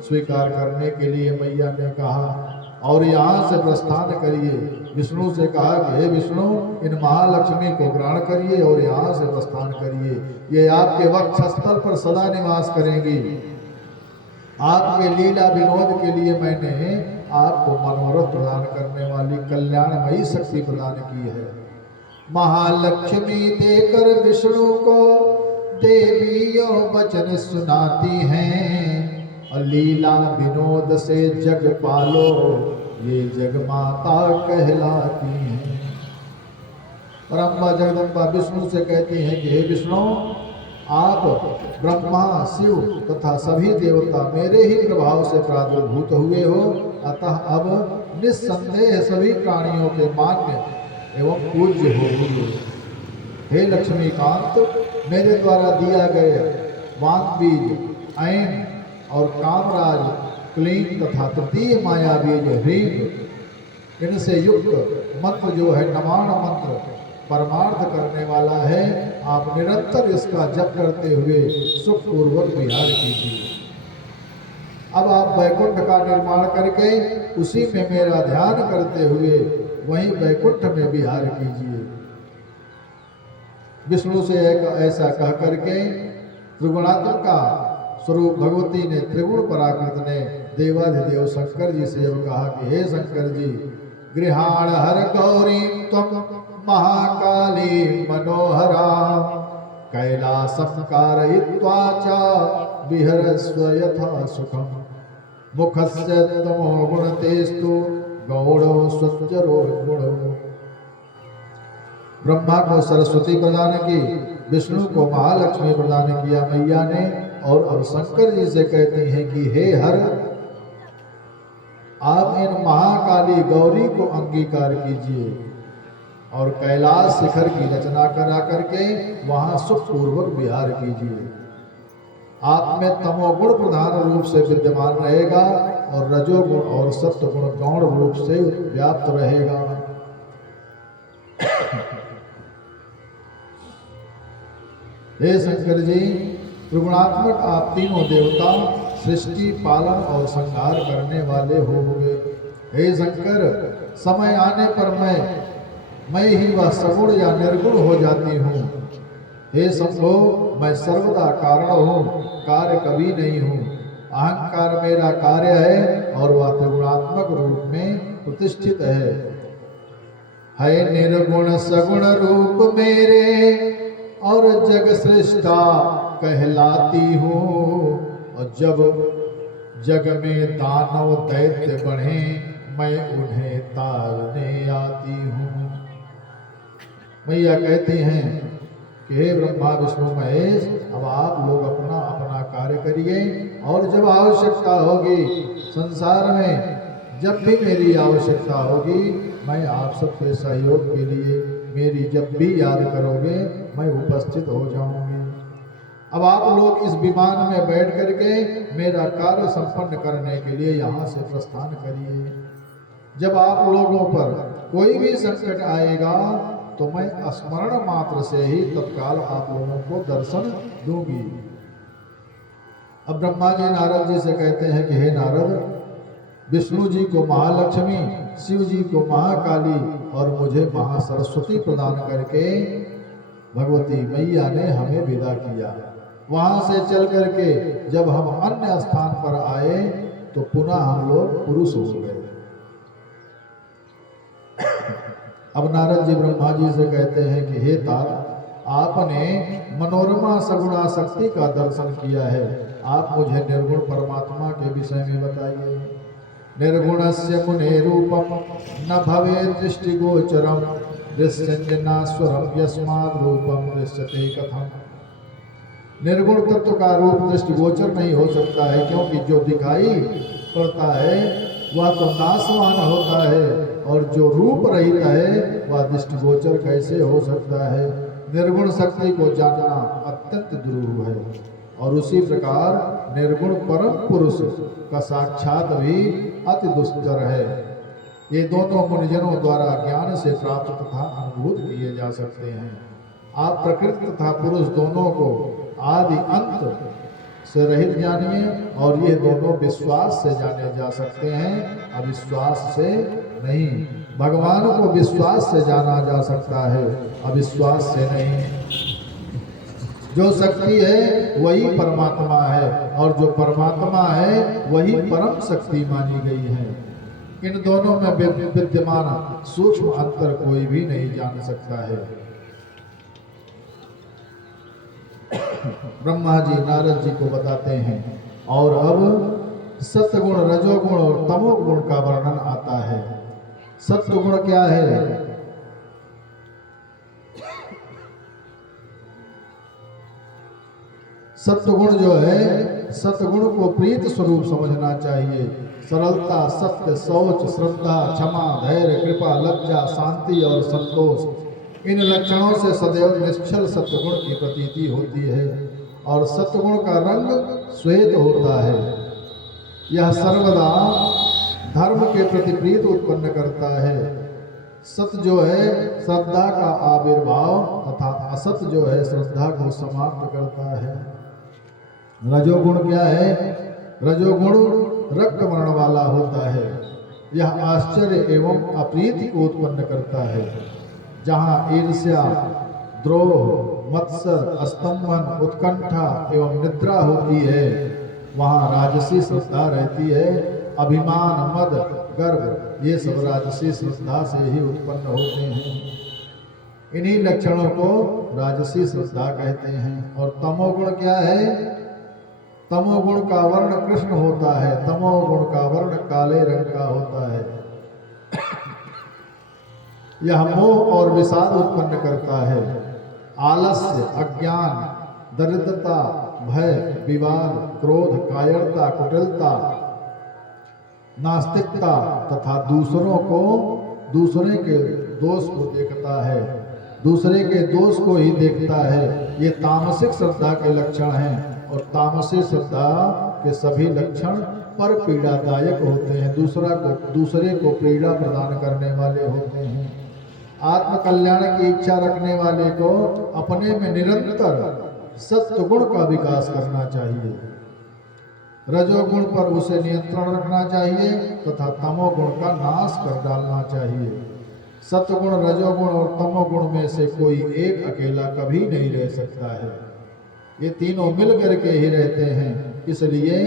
स्वीकार करने के लिए मैया ने कहा और यहाँ से प्रस्थान करिए। विष्णु से कहा कि हे विष्णु, इन महालक्ष्मी को ग्रहण करिए और यहाँ से प्रस्थान करिए। ये आपके वक्षस्थल पर सदा निवास करेंगी। आपके लीला विनोद के लिए मैंने आपको मनोरथ प्रदान करने वाली कल्याणमयी शक्ति प्रदान की है। महालक्ष्मी देकर विष्णु को देवी यो वचन सुनाती हैं और लीला विनोद से जग पालो ये जग माता कहलाती हैं। परम्बा जगदम्बा विष्णु से कहती हैं कि हे विष्णु, आप ब्रह्मा शिव तथा सभी देवता मेरे ही प्रभाव से प्रादुर्भूत हुए हो, अतः अब निस्संदेह सभी प्राणियों के मान्य एवं पूज्य हो। हे लक्ष्मीकांत, मेरे द्वारा दिया गया वान बीज, ऐन और कामराज, क्लीं तथा तृतीय माया बीज ह्रीं, इनसे युक्त मंत्र जो है नमाण मंत्र परमार्थ करने वाला है, आप निरंतर इसका जप करते हुए सुखपूर्वक विहार कीजिए। अब आप वैकुंठ का निर्माण करके उसी में मेरा ध्यान करते हुए वहीं वैकुंठ में विहार कीजिए। विष्णु से ऐसा कह करके त्रिगुणात्मक का स्वरूप भगवती ने त्रिगुण पराकृत ने देवाधिदेव शंकर जी से कहा कि हे शंकर जी, गृहाण हर गौरी त्वं महाकाली मनोहरा कैलासं कारयित्वा च विहरस्व यथा सुखम मुखस्य तमो गुणतेस्तु गौड़ो स्वज्जरो गुणो। ब्रह्मा को सरस्वती प्रदान की, विष्णु को महालक्ष्मी प्रदान किया मैया ने, और अब शंकर जी से कहती हैं कि हे हर, आप इन महाकाली गौरी को अंगीकार कीजिए और कैलाश शिखर की रचना करा करके वहां सुखपूर्वक विहार कीजिए। आप में तमोगुण प्रधान रूप से विद्यमान रहेगा और रजोगुण और सत्वगुण गौण रूप से व्याप्त रहेगा। हे शंकर जी, त्रिगुणात्मक आप तीनों देवता सृष्टि, पालन और संहार करने वाले होंगे। हे शंकर, समय आने पर मैं ही वह सगुण या निर्गुण हो जाती हूँ। हे शंभो, मैं सर्वदा कारण हूँ, कार्य कभी नहीं हूँ। अहंकार मेरा कार्य है और वह त्रिगुणात्मक रूप में प्रतिष्ठित है निर्गुण सगुण रूप मेरे और जग सृष्टा कहलाती हूँ। और जब जग में दानव दैत्य बढ़े मैं उन्हें तारने आती हूँ। मैया कहती हैं कि हे ब्रह्मा विष्णु महेश, अब आप लोग अपना अपना कार्य करिए और जब आवश्यकता होगी संसार में, जब भी मेरी आवश्यकता होगी, मैं आप सबके सहयोग के लिए, मेरी जब भी याद करोगे मैं उपस्थित हो जाऊंगी। अब आप लोग इस विमान में बैठ करके मेरा कार्य संपन्न करने के लिए यहाँ से प्रस्थान करिए। जब आप लोगों पर कोई भी संकट आएगा तो मैं स्मरण मात्र से ही तत्काल आप लोगों को दर्शन दूंगी। अब ब्रह्मा जी नारद जी से कहते हैं कि हे नारद, विष्णु जी को महालक्ष्मी, शिव जी को महाकाली और मुझे महासरस्वती प्रदान करके भगवती मैया ने हमें विदा किया। वहां से चल करके जब हम अन्य स्थान पर आए तो पुनः हम लोग पुरुष हो गए। अब नारद जी ब्रह्मा जी से कहते हैं कि हे तात, आपने मनोरमा सगुणा शक्ति का दर्शन किया है, आप मुझे निर्गुण परमात्मा के विषय में बताइए। निर्गुणस्य मुने रूपम न भवे दृष्टिगोचरम दृश्यंजनास्वरम यस्माद् रूपम दृश्यते कथम। निर्गुण तत्व का रूप दृष्टिगोचर नहीं हो सकता है, क्योंकि जो दिखाई पड़ता है वह तो नाशवान होता है और जो रूप रहित है वह दृष्टिगोचर कैसे हो सकता है। निर्गुण शक्ति को जानना अत्यंत दुरूह है और उसी प्रकार निर्गुण परम पुरुष का साक्षात भी अति दुस्तर है। ये दोनों मुनिजनों द्वारा ज्ञान से प्राप्त तथा अनुभूत किए जा सकते हैं। आप प्रकृति तथा पुरुष दोनों को आदि अंत से रहित जानिए और ये दोनों विश्वास से जाने जा सकते हैं, अविश्वास से नहीं। भगवान को विश्वास से जाना जा सकता है, अविश्वास से नहीं। जो शक्ति है वही परमात्मा है और जो परमात्मा है वही परम शक्ति मानी गई है। इन दोनों में विद्यमान सूक्ष्म अंतर कोई भी नहीं जान सकता है। ब्रह्मा जी नारद जी को बताते हैं और अब सत्गुण, रजोगुण और तमोगुण का वर्णन आता है। सत्गुण क्या है? सत्गुण जो है, सत्गुण को प्रीत स्वरूप समझना चाहिए। सरलता, सत्य, शौच, श्रद्धा, क्षमा, धैर्य, कृपा, लज्जा, शांति और संतोष, इन लक्षणों से सदैव निश्चल सत्गुण की प्रतीति होती है और सत्गुण का रंग श्वेत होता है। यह सर्वदा धर्म के प्रति प्रीत उत्पन्न करता है। सत जो है श्रद्धा का आविर्भाव तथा असत जो है श्रद्धा को समाप्त करता है। रजोगुण क्या है? रजोगुण रक्त वर्ण वाला होता है। यह आश्चर्य एवं अप्रीति को उत्पन्न करता है। जहाँ ईर्ष्या, द्रोह, मत्सर, स्तंभन, उत्कंठा एवं निद्रा होती है वहाँ राजसी श्रद्धा रहती है। अभिमान, मद, गर्व ये सब राजसी श्रद्धा से ही उत्पन्न होते हैं। इन्हीं लक्षणों को राजसी श्रद्धा कहते हैं। और तमोगुण क्या है? तमोगुण का वर्ण कृष्ण होता है, तमोगुण का वर्ण काले रंग का होता है। यह मोह और विषाद उत्पन्न करता है। आलस्य, अज्ञान, दरिद्रता, भय, विवाद, क्रोध, कायरता, कुटिलता, नास्तिकता तथा दूसरे के दोष को देखता है, दूसरे के दोष को ही देखता है। ये तामसिक श्रद्धा के लक्षण हैं और तामसिक श्रद्धा के सभी लक्षण पर पीड़ादायक होते हैं, दूसरे को पीड़ा प्रदान करने वाले होते हैं। आत्म कल्याण की इच्छा रखने वाले को अपने में निरंतर सत्वगुण का विकास करना चाहिए। रजोगुण पर उसे नियंत्रण रखना चाहिए तथा तमोगुण का नाश कर डालना चाहिए। सत्वगुण, रजोगुण और तमोगुण में से कोई एक अकेला कभी नहीं रह सकता है। ये तीनों मिल करके ही रहते हैं, इसलिए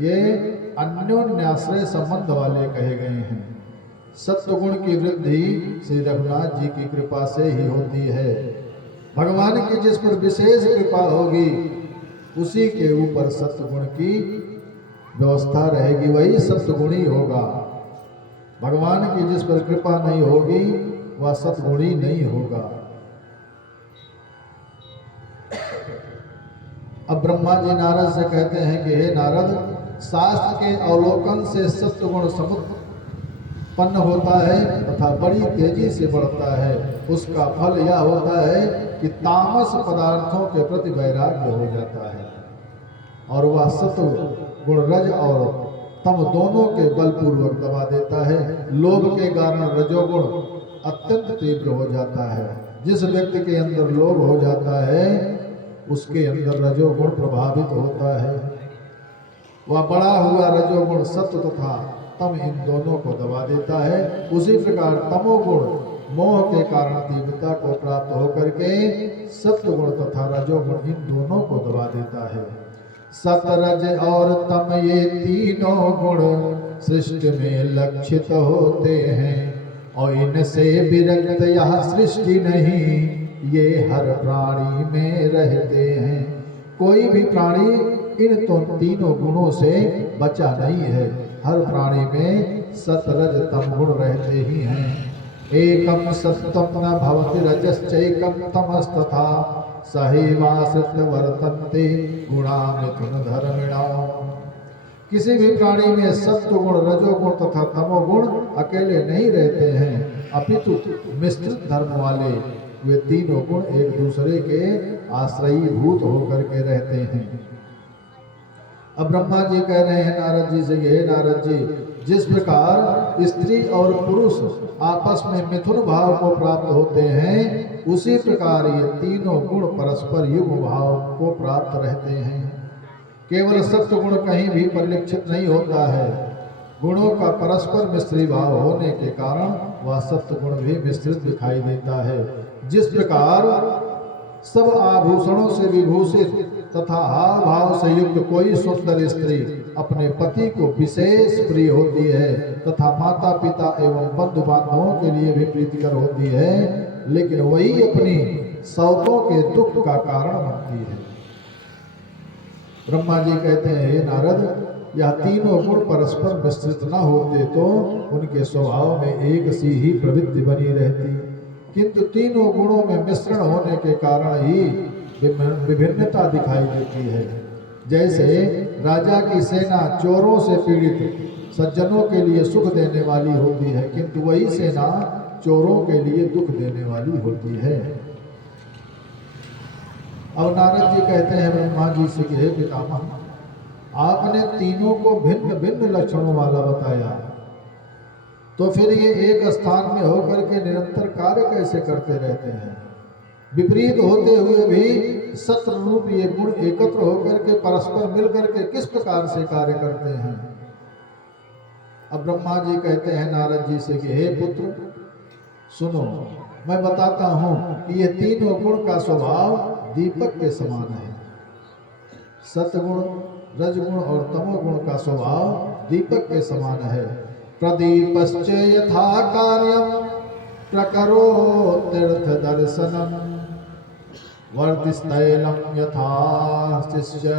ये अन्योन्याश्रय संबंध वाले कहे गए हैं। सत्वगुण की वृद्धि श्री रघुनाथ जी की कृपा से ही होती है। भगवान की जिस पर विशेष कृपा होगी उसी के ऊपर सत्वगुण की व्यवस्था रहेगी, वही सत्वगुणी होगा। भगवान की जिस पर कृपा नहीं होगी वह सत्वगुणी नहीं होगा। अब ब्रह्मा जी नारद से कहते हैं कि हे नारद, शास्त्र के अवलोकन से सत्वगुण समुत्पन्न होता है तथा बड़ी तेजी से बढ़ता है। उसका फल यह होता है कि तामस पदार्थों के प्रति वैराग्य हो जाता है और वह सत्व गुण रज और तम दोनों के बलपूर्वक दबा देता है। लोभ के कारण रजोगुण अत्यंत तीव्र हो जाता है। जिस व्यक्ति के अंदर लोभ हो जाता है उसके अंदर रजोगुण प्रभावित होता है। वह बड़ा हुआ रजोगुण सत्व तथा तम इन दोनों को दबा देता है। उसी प्रकार तमोगुण मोह के कारण तीव्रता को प्राप्त होकर के सत्वगुण तथा रजोगुण इन दोनों को दबा देता है। सतरज और तम ये तीनों गुण सृष्टि में लक्षित होते हैं और इनसे विरक्त यह सृष्टि नहीं, ये हर प्राणी में रहते हैं। कोई भी प्राणी इन तो तीनों गुणों से बचा नहीं है। हर प्राणी में सतरज तम गुण रहते ही हैं। एकम सत्तम न भवति रजश्चैकम तमस्तथा सहेवाश्रित वर्तन्ते गुणा मिथुन धर्मिणा। किसी भी प्राणी में सत्व गुण रजोगुण तथा तमोगुण अकेले नहीं रहते हैं, अपितु मिश्रित धर्म वाले वे तीनों गुण एक दूसरे के आश्रयीभूत होकर के रहते हैं। अब ब्रह्मा जी कह रहे हैं नारद जी से, हे नारद जी, जिस प्रकार स्त्री और पुरुष आपस में मिथुन भाव को प्राप्त होते हैं, उसी प्रकार ये तीनों गुण परस्पर युग्म भाव को प्राप्त रहते हैं। केवल सत्व गुण कहीं भी परिलक्षित नहीं होता है। गुणों का परस्पर मिश्री भाव होने के कारण वह सत्व गुण भी मिश्रित दिखाई देता है। जिस प्रकार सब आभूषणों से विभूषित तथा हाव भाव से युक्त कोई सुंदर स्त्री अपने पति को विशेष प्रिय होती है तथा माता पिता एवं बंधु बांधवों के लिए भी प्रीतिकर होती है, लेकिन वही अपनी सौतों के दुख का कारण बनती है। ब्रह्मा जी कहते हैं, हे नारद, यह तीनों गुण परस्पर मिश्रित न होते तो उनके स्वभाव में एक सी ही प्रवृत्ति बनी रहती, किंतु तीनों गुणों में मिश्रण होने के कारण ही विभिन्नता दिखाई देती है। जैसे राजा की सेना चोरों से पीड़ित सज्जनों के लिए सुख देने वाली होती है, किंतु वही सेना चोरों के लिए दुख देने वाली होती है। अब नारद जी कहते हैं ब्रह्मा जी से, हे पितामह, आपने तीनों को भिन्न भिन्न लक्षणों वाला बताया, तो फिर ये एक स्थान में होकर के निरंतर कार्य कैसे करते रहते हैं? विपरीत होते हुए भी सत्र रूप ये गुण एकत्र होकर के परस्पर मिलकर के किस प्रकार से कार्य करते हैं? अब ब्रह्मा जी कहते हैं नारद जी से कि हे पुत्र, सुनो, मैं बताता हूं कि ये तीनों गुण का स्वभाव दीपक के समान है। सतगुण, रजगुण और तमोगुण का स्वभाव दीपक के समान है। प्रदीपश्च यथा कार्यम प्रकरो तीर्थ दर्शनम वर्तिस्तैलम यथा शिष्य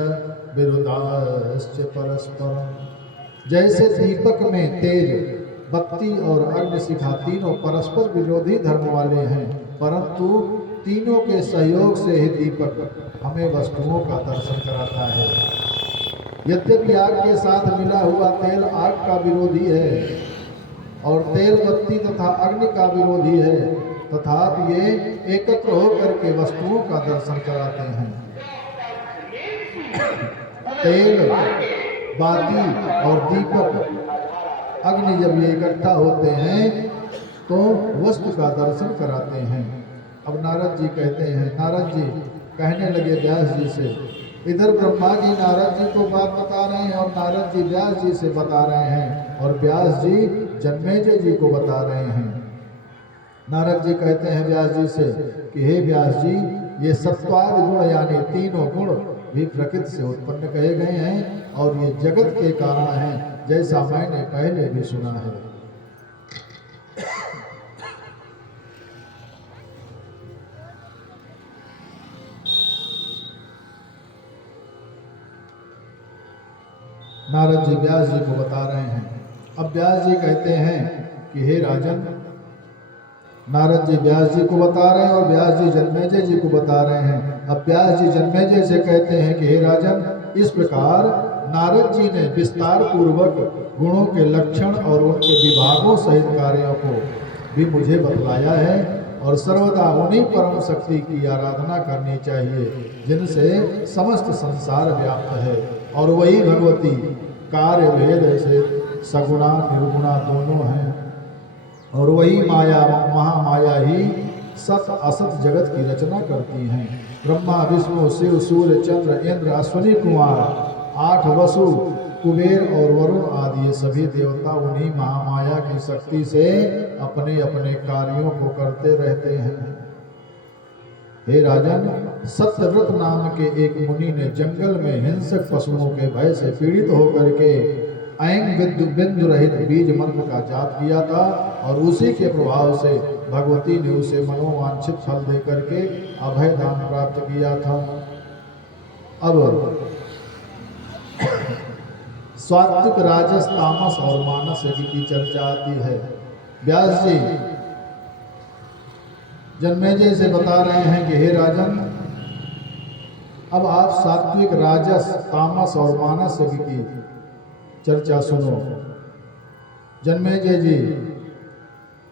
विरुदाश्च परस्परम। जैसे दीपक में तेज, बत्ती और अग्निशिखा तीनों परस्पर विरोधी धर्म वाले हैं, परंतु तीनों के सहयोग से ही दीपक हमें वस्तुओं का दर्शन कराता है। यद्यपि आग के साथ मिला हुआ तेल आग का विरोधी है और तेल बत्ती तथा अग्नि का विरोधी है, तथापि ये एकत्र होकर के वस्तुओं का दर्शन कराते हैं। तेल, बाती और दीपक, अग्नि जब ये इकट्ठा होते हैं तो वस्तु का दर्शन कराते हैं। अब नारद जी कहते हैं, नारद जी कहने लगे व्यास जी से, इधर ब्रह्मा जी नारद जी को बात बता रहे हैं और नारद जी व्यास जी से बता रहे हैं और व्यास जी जन्मेजय जी को बता रहे हैं। नारद जी कहते हैं व्यास जी से कि हे व्यास जी, ये सत्वादि गुण यानी तीनों गुण भी प्रकृति से उत्पन्न कहे गए हैं और ये जगत के कारण हैं, जैसा मैंने पहले भी सुना है। नारद जी व्यास जी को बता रहे हैं। अब व्यास जी कहते हैं कि हे राजन, नारद जी व्यास जी को बता रहे हैं और व्यास जी जन्मेजय जी को बता रहे हैं। अब व्यास जी जन्मेजय से कहते हैं कि हे राजन, इस प्रकार नारद जी ने विस्तार पूर्वक गुणों के लक्षण और उनके विभागों सहित कार्यों को भी मुझे बतलाया है, और सर्वदा उन्हीं परम शक्ति की आराधना करनी चाहिए जिनसे समस्त संसार व्याप्त है, और वही भगवती कार्य भेद से सगुणा निर्गुणा दोनों हैं, और वही माया महामाया ही सत असत जगत की रचना करती हैं। ब्रह्मा विष्णु शिव सूर्य चंद्र इंद्र अश्विनी कुमार 8 वसु कुबेर और वरुण आदि ये सभी देवता उन्हीं महामाया की शक्ति से अपने अपने कार्यों को करते रहते हैं। हे राजन, सत्यव्रत नाम के एक मुनि ने जंगल में हिंसक पशुओं के भय से पीड़ित होकर के ऐंग बिंदु रहित बीज मंत्र का जाप किया था, और उसी के प्रभाव से भगवती ने उसे मनोवांछित फल देकर के अभय दान प्राप्त किया था। अब सात्विक राजस तामस और मानस यज्ञ की चर्चा आती है। व्यास जी जन्मेजय से बता रहे हैं कि हे राजन, अब आप सात्विक राजस तामस और मानस यज्ञ की चर्चा सुनो। जन्मेजय जी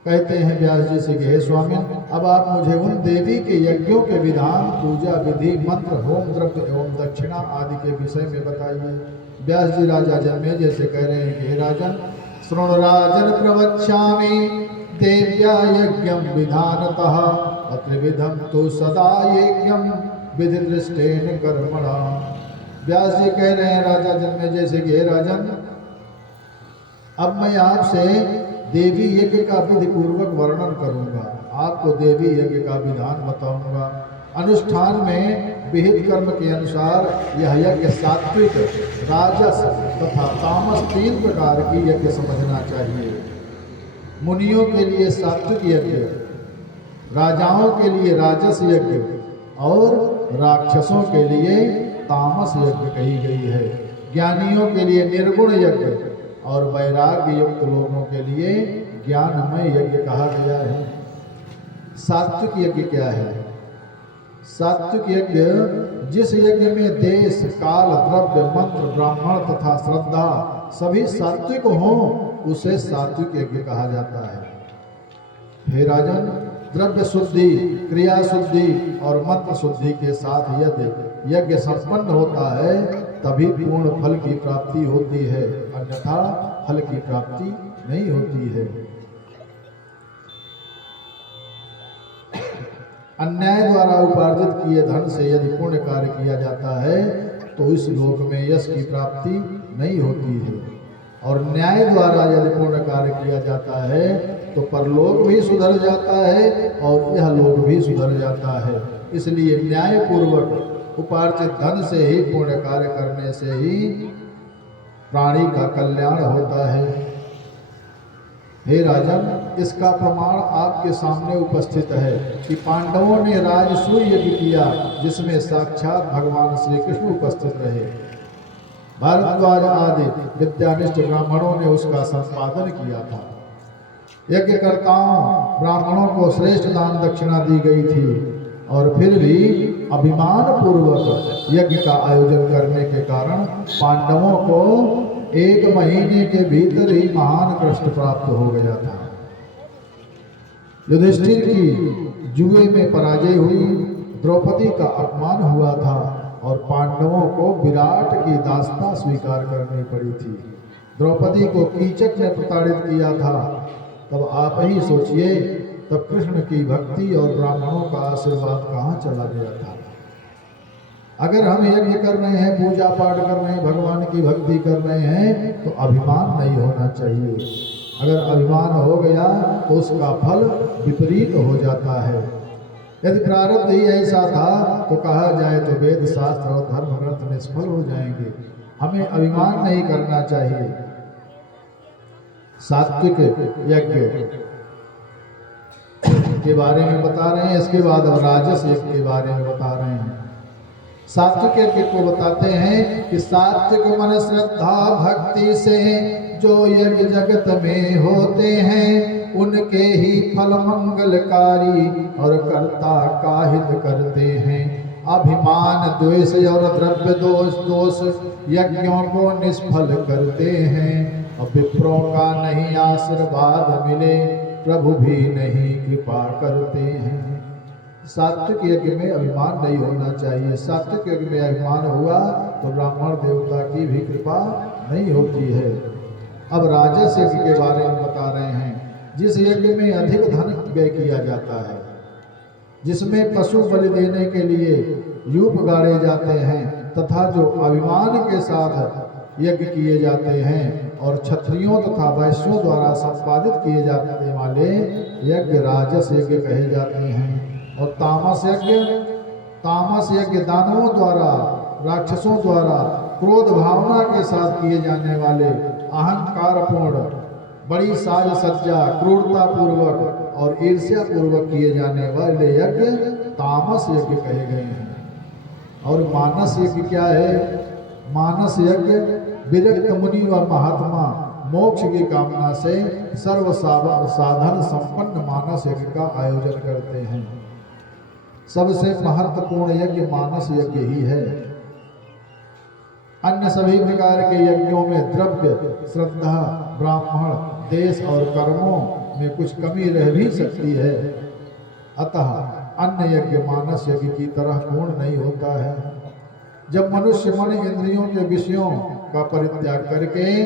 कहते हैं व्यास जी से कि हे स्वामी, अब आप मुझे उन देवी के यज्ञों के विधान, पूजा विधि, मंत्र, होम द्रव्य एवं दक्षिणा आदि के विषय में बताइए। व्यास जी राजा जन्मेजय से कह रहे हैं कि हे राजन, श्रृणु राजन प्रवक्ष्यामि देव्या यज्ञम विधानतः अत्रिविधम तो सदा यज्ञम विधि दृष्टेन कर्मणा। व्यास जी कह रहे हैं राजा जन्मेजय से कि हे राजन, अब मैं आपसे देवी यज्ञ का विधि पूर्वक वर्णन करूंगा, आपको देवी यज्ञ का विधान बताऊंगा। अनुष्ठान में विहित कर्म के अनुसार यह यज्ञ सात्विक, राजस तथा तामस 3 प्रकार की यज्ञ समझना चाहिए। मुनियों के लिए सात्विक यज्ञ, राजाओं के लिए राजस यज्ञ और राक्षसों के लिए तामस यज्ञ कही गई है। ज्ञानियों के लिए निर्गुण यज्ञ और वैराग्य युक्त लोगों के लिए ज्ञानमय यज्ञ कहा गया है। सात्विक यज्ञ क्या है? सात्विक यज्ञ जिस यज्ञ में देश, काल, द्रव्य, मंत्र, ब्राह्मण तथा श्रद्धा सभी सात्विक हों, उसे सात्विक यज्ञ कहा जाता है। हे राजन, द्रव्य शुद्धि, क्रिया शुद्धि और मंत्र शुद्धि के साथ यदि यज्ञ संपन्न होता है तभी पूर्ण फल की प्राप्ति होती है, अन्यथा फल की प्राप्ति नहीं होती है। अन्याय द्वारा उपार्जित किए धन से यदि पुण्य कार्य किया जाता है तो इस लोक में यश की प्राप्ति नहीं होती है, और न्याय द्वारा यदि पुण्य कार्य किया जाता है तो परलोक भी सुधर जाता है और यह लोक भी सुधर जाता है। इसलिए न्याय पूर्वक उपार्जित धन से ही पुण्य कार्य करने से ही प्राणी का कल्याण होता है। हे राजन, इसका प्रमाण आपके सामने उपस्थित है कि पांडवों ने राजसूय यज्ञ किया जिसमें साक्षात भगवान श्री कृष्ण उपस्थित रहे। भारद्वाज आदि विद्यानिष्ठ ब्राह्मणों ने उसका संपादन किया था। यज्ञकर्ताओं ब्राह्मणों को श्रेष्ठ दान दक्षिणा दी गई थी, और फिर भी अभिमान पूर्वक यज्ञ का आयोजन करने के कारण पांडवों को 1 महीने के भीतर ही महान कष्ट प्राप्त हो गया था। युधिष्ठिर की जुए में पराजय हुई, द्रौपदी का अपमान हुआ था और पांडवों को विराट की दास्ता स्वीकार करनी पड़ी थी। द्रौपदी को कीचक ने प्रताड़ित किया था। तब आप ही सोचिए, तब कृष्ण की भक्ति और ब्राह्मणों का आशीर्वाद कहाँ चला गया था। अगर हम यज्ञ कर रहे हैं, पूजा पाठ कर रहे हैं, भगवान की भक्ति कर रहे हैं तो अभिमान नहीं होना चाहिए। अगर अभिमान हो गया तो उसका फल विपरीत हो जाता है। यदि प्रारब्ध ही ऐसा था तो कहा जाए तो वेद शास्त्र और धर्म ग्रंथ निष्फल हो जाएंगे। हमें अभिमान नहीं करना चाहिए। सात्विक यज्ञ के बारे में बता रहे हैं, इसके बाद अब राजस यज्ञ के बारे में बता रहे हैं। सात्विक यज्ञ को बताते हैं कि सात्विक मन श्रद्धा भक्ति से जो यज्ञ जगत में होते हैं उनके ही फल मंगलकारी और कर्ता काहित करते हैं। अभिमान, द्वेष और द्रव्य दोष यज्ञों को निष्फल करते हैं। और विप्रों का नहीं आशीर्वाद मिले प्रभु भी नहीं कृपा करते हैं। सात्विक यज्ञ में अभिमान नहीं होना चाहिए। सात्विक यज्ञ में अभिमान हुआ तो ब्राह्मण देवता की भी कृपा नहीं होती है। अब राजस यज्ञ के बारे में बता रहे हैं, जिस यज्ञ में अधिक धन व्यय किया जाता है, जिसमें पशु बलि देने के लिए यूप गाड़े जाते हैं, तथा जो अभिमान के साथ यज्ञ किए जाते हैं और क्षत्रियों तथा वैश्यों द्वारा संपादित किए जाने वाले यज्ञ राजस यज्ञ कहे जाते हैं। और तामस यज्ञ दानवों द्वारा, राक्षसों द्वारा क्रोध भावना के साथ किए जाने वाले अहंकार पूर्ण, बड़ी साज सज्जा, क्रूरता पूर्वक और ईर्ष्या पूर्वक किए जाने वाले यज्ञ तामस यज्ञ कहे गए हैं। और मानस यज्ञ क्या है? मानस यज्ञ विरक्त मुनि व महात्मा मोक्ष की कामना से सर्व साधन संपन्न मानस यज्ञ का आयोजन करते हैं। सबसे महत्वपूर्ण यज्ञ मानस यज्ञ ही है। अन्य सभी प्रकार के यज्ञों में द्रव्य, श्रद्धा, ब्राह्मण, देश और कर्मों में कुछ कमी रह भी सकती है। अतः अन्य यज्ञ मानस यज्ञ की तरह पूर्ण नहीं होता है। जब मनुष्य मन इंद्रियों के विषयों का परित्याग करके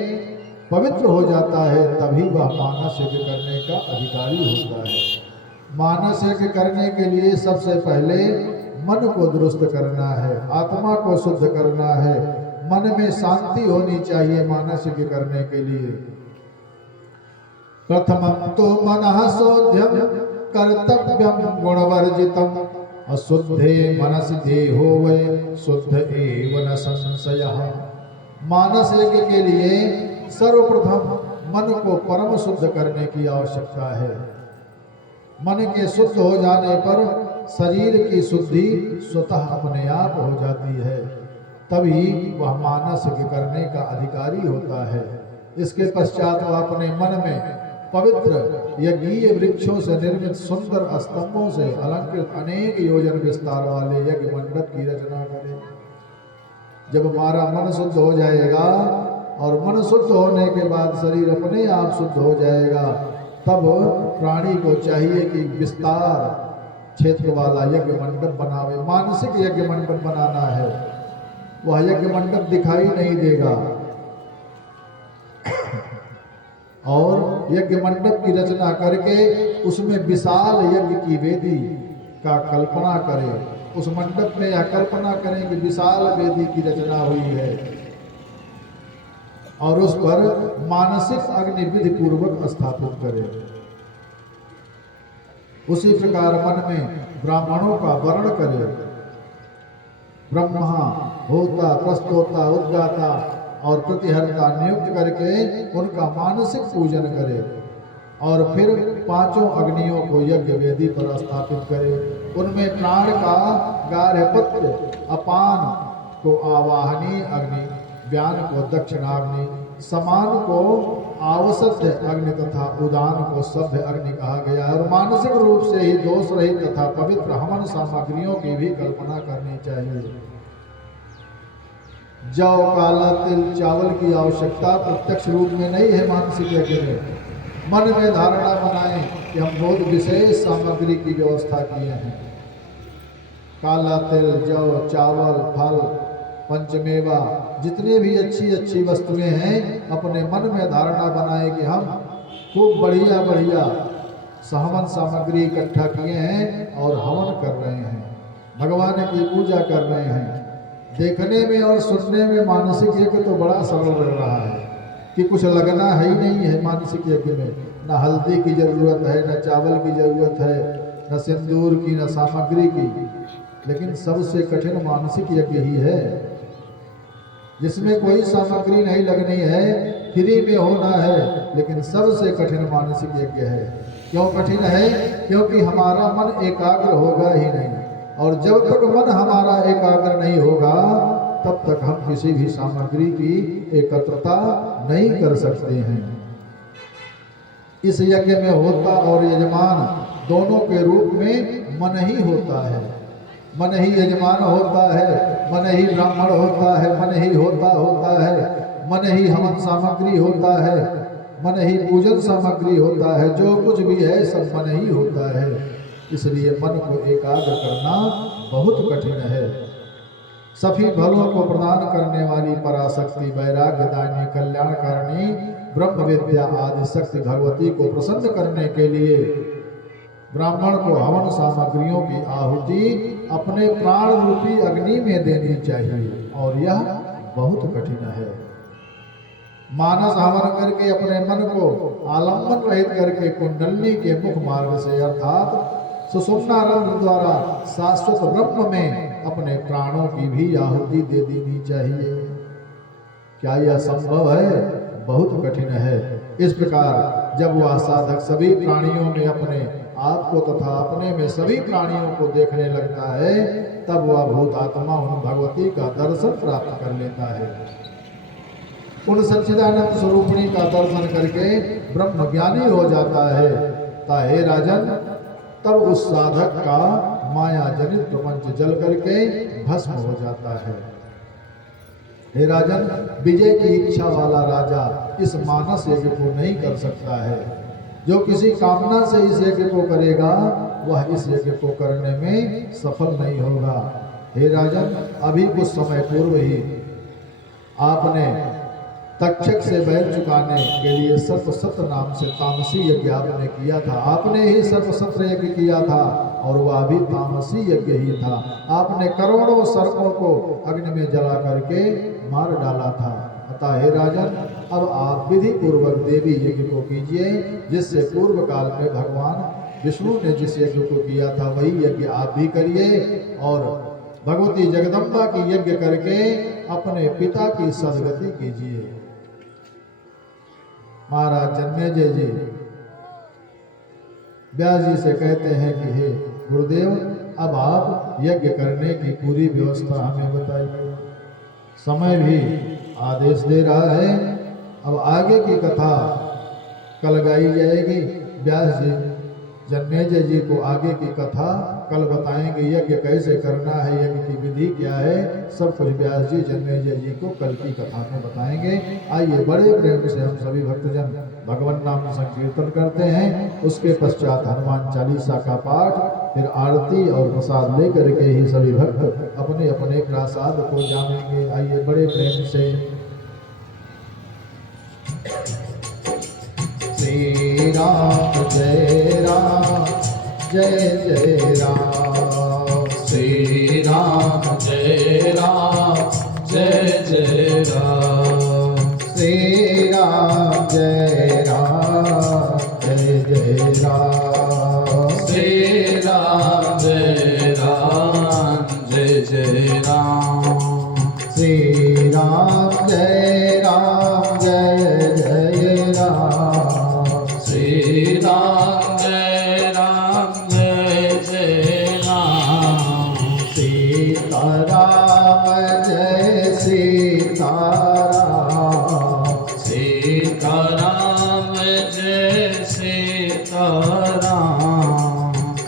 पवित्र हो जाता है, तभी वह मानस यज्ञ करने का अधिकारी होता है। मानस यज्ञ करने के लिए सबसे पहले मन को दुरुस्त करना है, आत्मा को शुद्ध करना है, मन में शांति होनी चाहिए। मानस यज्ञ करने के लिए प्रथमं तो मनः शोध्यं कर्तव्यं गुणवर्जितम् अशुद्धे मनसि देहो वै शुद्ध एव न संशयः। मानस यज्ञ के लिए सर्वप्रथम मन को परम शुद्ध करने की आवश्यकता है। मन के शुद्ध हो जाने पर शरीर की शुद्धि स्वतः अपने आप हो जाती है, तभी वह मानस यज्ञ करने का अधिकारी होता है। इसके पश्चात वह अपने मन में पवित्र यज्ञीय वृक्षों से निर्मित सुंदर स्तंभों से अलंकृत अनेक योजन विस्तार वाले यज्ञ मंडप की रचना करे। जब हमारा मन शुद्ध हो जाएगा और मन शुद्ध होने के बाद शरीर अपने आप शुद्ध हो जाएगा, तब प्राणी को चाहिए कि विस्तार क्षेत्र वाला यज्ञ मंडप बनावे। मानसिक यज्ञ मंडप बनाना है, वह यज्ञ मंडप दिखाई नहीं देगा। और यज्ञ मंडप की रचना करके उसमें विशाल यज्ञ की वेदी का कल्पना करें। उस मंडप में यह कल्पना करें कि विशाल वेदी की रचना हुई है और उस पर मानसिक अग्नि विधि पूर्वक स्थापित करें। उसी प्रकार मन में ब्राह्मणों का वर्ण करें। ब्रह्मा, होता, प्रस्तोता, उद्गाता और प्रतिहर्ता नियुक्त करके उनका मानसिक पूजन करे और फिर पांचों अग्नियों को यज्ञ वेदी पर स्थापित करे। उनमें प्राण का गार्हपत्य, अपान को आवाहनीय अग्नि, व्यान को दक्षिणाग्नि, समान को आवसध्य अग्नि तथा उदान को सभ्य अग्नि कहा गया है। और मानसिक रूप से ही दोष रहित तथा पवित्र हवन सामग्रियों की भी कल्पना करनी चाहिए। जौ, काला तिल, चावल की आवश्यकता प्रत्यक्ष रूप में नहीं है। मानसिक यज्ञ में मन में धारणा बनाएं कि हम बहुत विशेष सामग्री की व्यवस्था किए हैं। काला तिल, जौ, चावल, फल, पंचमेवा, जितने भी अच्छी अच्छी वस्तुएं हैं, अपने मन में धारणा बनाए कि हम खूब बढ़िया बढ़िया हवन सामग्री इकट्ठा किए हैं और हवन कर रहे हैं, भगवान की पूजा कर रहे हैं। देखने में और सुनने में मानसिक यज्ञ तो बड़ा सरल लग रहा है कि कुछ लगना है ही नहीं है। मानसिक यज्ञ में न हल्दी की जरूरत है, न चावल की जरूरत है, न सिंदूर की, न सामग्री की। लेकिन सबसे कठिन मानसिक यज्ञ ही है, जिसमें कोई सामग्री नहीं लगनी है, फ्री में होना है। लेकिन सबसे कठिन मानसिक यज्ञ है। क्यों कठिन है? क्योंकि हमारा मन एकाग्र होगा ही नहीं, और जब तक मन हमारा एकाग्र नहीं होगा तब तक हम किसी भी सामग्री की एकत्रता नहीं कर सकते हैं। इस यज्ञ में होता और यजमान दोनों के रूप में मन ही होता है। मन ही यजमान होता है, मन ही ब्राह्मण होता है, मन ही होता है, मन ही हवन सामग्री होता है, मन ही पूजन सामग्री होता है, जो कुछ भी है सब मन ही होता है। इसलिए मन को एकाग्र करना बहुत कठिन है। सभी फलों को प्रदान करने वाली पराशक्ति, वैराग्यदायिनी, कल्याणकारिणी, ब्रह्म विद्या आदि शक्ति भगवती को प्रसन्न करने के लिए ब्राह्मण को हवन सामग्रियों की आहुति अपने प्राण रूपी अग्नि में देनी चाहिए, और यह बहुत कठिन है। मानस हवन करके अपने मन को आलम्बन रहित करके कुंडलनी के मुख मार्ग से अर्थात सुषुम्ना रंध्र द्वारा शाश्वत ब्रह्म में अपने प्राणों की भी आहुति दे देनी चाहिए। क्या यह संभव है? बहुत कठिन है। इस प्रकार जब वह साधक सभी प्राणियों में अपने आप को तथा अपने में सभी प्राणियों को देखने लगता है, तब वह भूत आत्मा उन भगवती का दर्शन प्राप्त कर लेता है। उन सच्चिदानंद स्वरूपिणी का दर्शन करके ब्रह्म ज्ञानी हो जाता है। हे राजन, तब उस साधक का माया जनित प्रपंच जल करके भस्म हो जाता है। हे राजन, विजय की इच्छा वाला राजा इस मानस यज्ञ को नहीं कर सकता है। जो किसी कामना से इस यज्ञ को करेगा वह इस यज्ञ को करने में सफल नहीं होगा। हे राजन, अभी कुछ समय पूर्व ही आपने तक्षक से बैल चुकाने के लिए सर्पसत्र नाम से तामसी यज्ञ आपने किया था। आपने ही सर्पसत्र यज्ञ किया था और वह भी तामसी यज्ञ ही था। आपने करोड़ों सर्पों को अग्नि में जला करके मार डाला था। अतः हे राजन, अब आप विधि पूर्वक देवी यज्ञ को कीजिए, जिससे पूर्व काल में भगवान विष्णु ने जिस यज्ञ को किया था वही यज्ञ आप भी करिए, और भगवती जगदम्बा की यज्ञ करके अपने पिता की सदगति कीजिए। महाराज जन्मेजय जी व्यास जी से कहते हैं कि हे गुरुदेव, अब आप यज्ञ करने की पूरी व्यवस्था हमें बताइए। समय भी आदेश दे रहा है। अब आगे की कथा कल गाई जाएगी। व्यास जी जन्मेजय जी को आगे की कथा कल बताएंगे। यज्ञ कैसे करना है, यज्ञ की विधि क्या है, सब कुछ व्यास जी जन्मेजय जी को कल की कथा में बताएंगे। आइए बड़े प्रेम से हम सभी भक्तजन भगवान नाम संकीर्तन करते हैं। उसके पश्चात हनुमान चालीसा का पाठ, फिर आरती और प्रसाद लेकर के ही सभी भक्त अपने अपने प्रसाद को जानेंगे। आइए बड़े प्रेम से। श्री राम जय राम जय जय राम। श्री राम जय राम जय जय राम। श्री राम जय राम जय जय राम। श्री राम जय राम जय जय राम। श्री राम जय राम जय जय राम। श्री राम जय राम जय जय राम। सीताराम जय सीताराम। सीताराम जय सीताराम।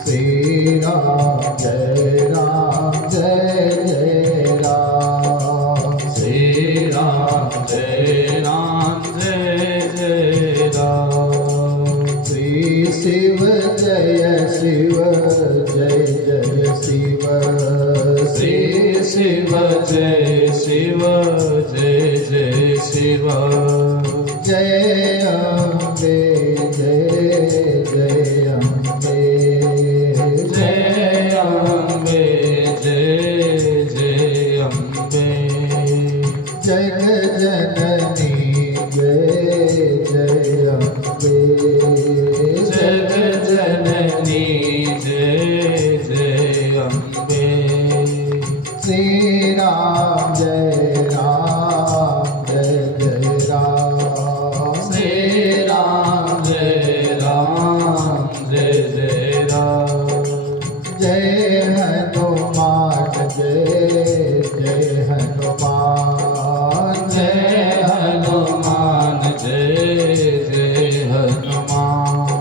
श्री राम जय राम जय जय राम। श्री राम जय राम जय जय राम। श्री शिव जय शिव जय जय शिव। श्री शिव जय शिव जय जय शिव। जय अम्बे जय जय अम्बे। जय अम्बे जय जय अम्बे। जग जननी जय जय अम्बे। जग जननी जय जय अम्बे। श्री राम जय राम जय जय राम। श्री राम जय राम जय जय राम। जय हनुमान जय जय हनुमान। जय हनुमान जय जय हनुमान।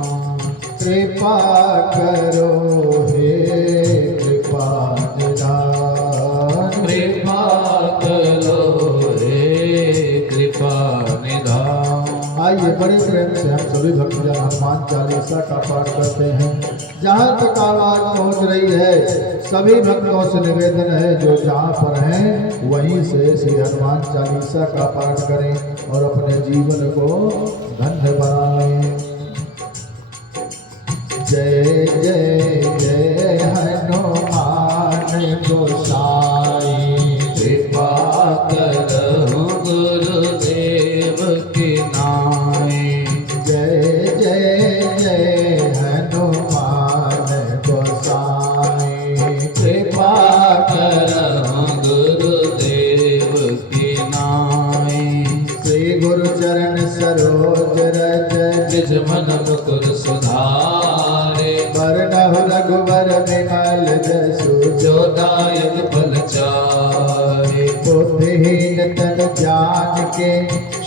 आइए बड़े प्रेम से हम सभी भक्तजन हनुमान चालीसा का पाठ करते हैं। जहाँ तक आवाज पहुँच रही है सभी भक्तों से निवेदन है जो जहाँ पर हैं वहीं से श्री हनुमान चालीसा का पाठ करें और अपने जीवन को धन्य बनाएं। जय जय जय हनुमान गोसाई कृपा करहु गुरुदेव की नाई। जय जय जय हनुमान गोसाई कृपा करहु गुरुदेव की नाई। श्री गुरु चरण सरोज रज निज मन मुकुर सुधारे। वरनहु रघुवर विमल जसु जो दायक फल चारे। बुद्धिहीन तन जान के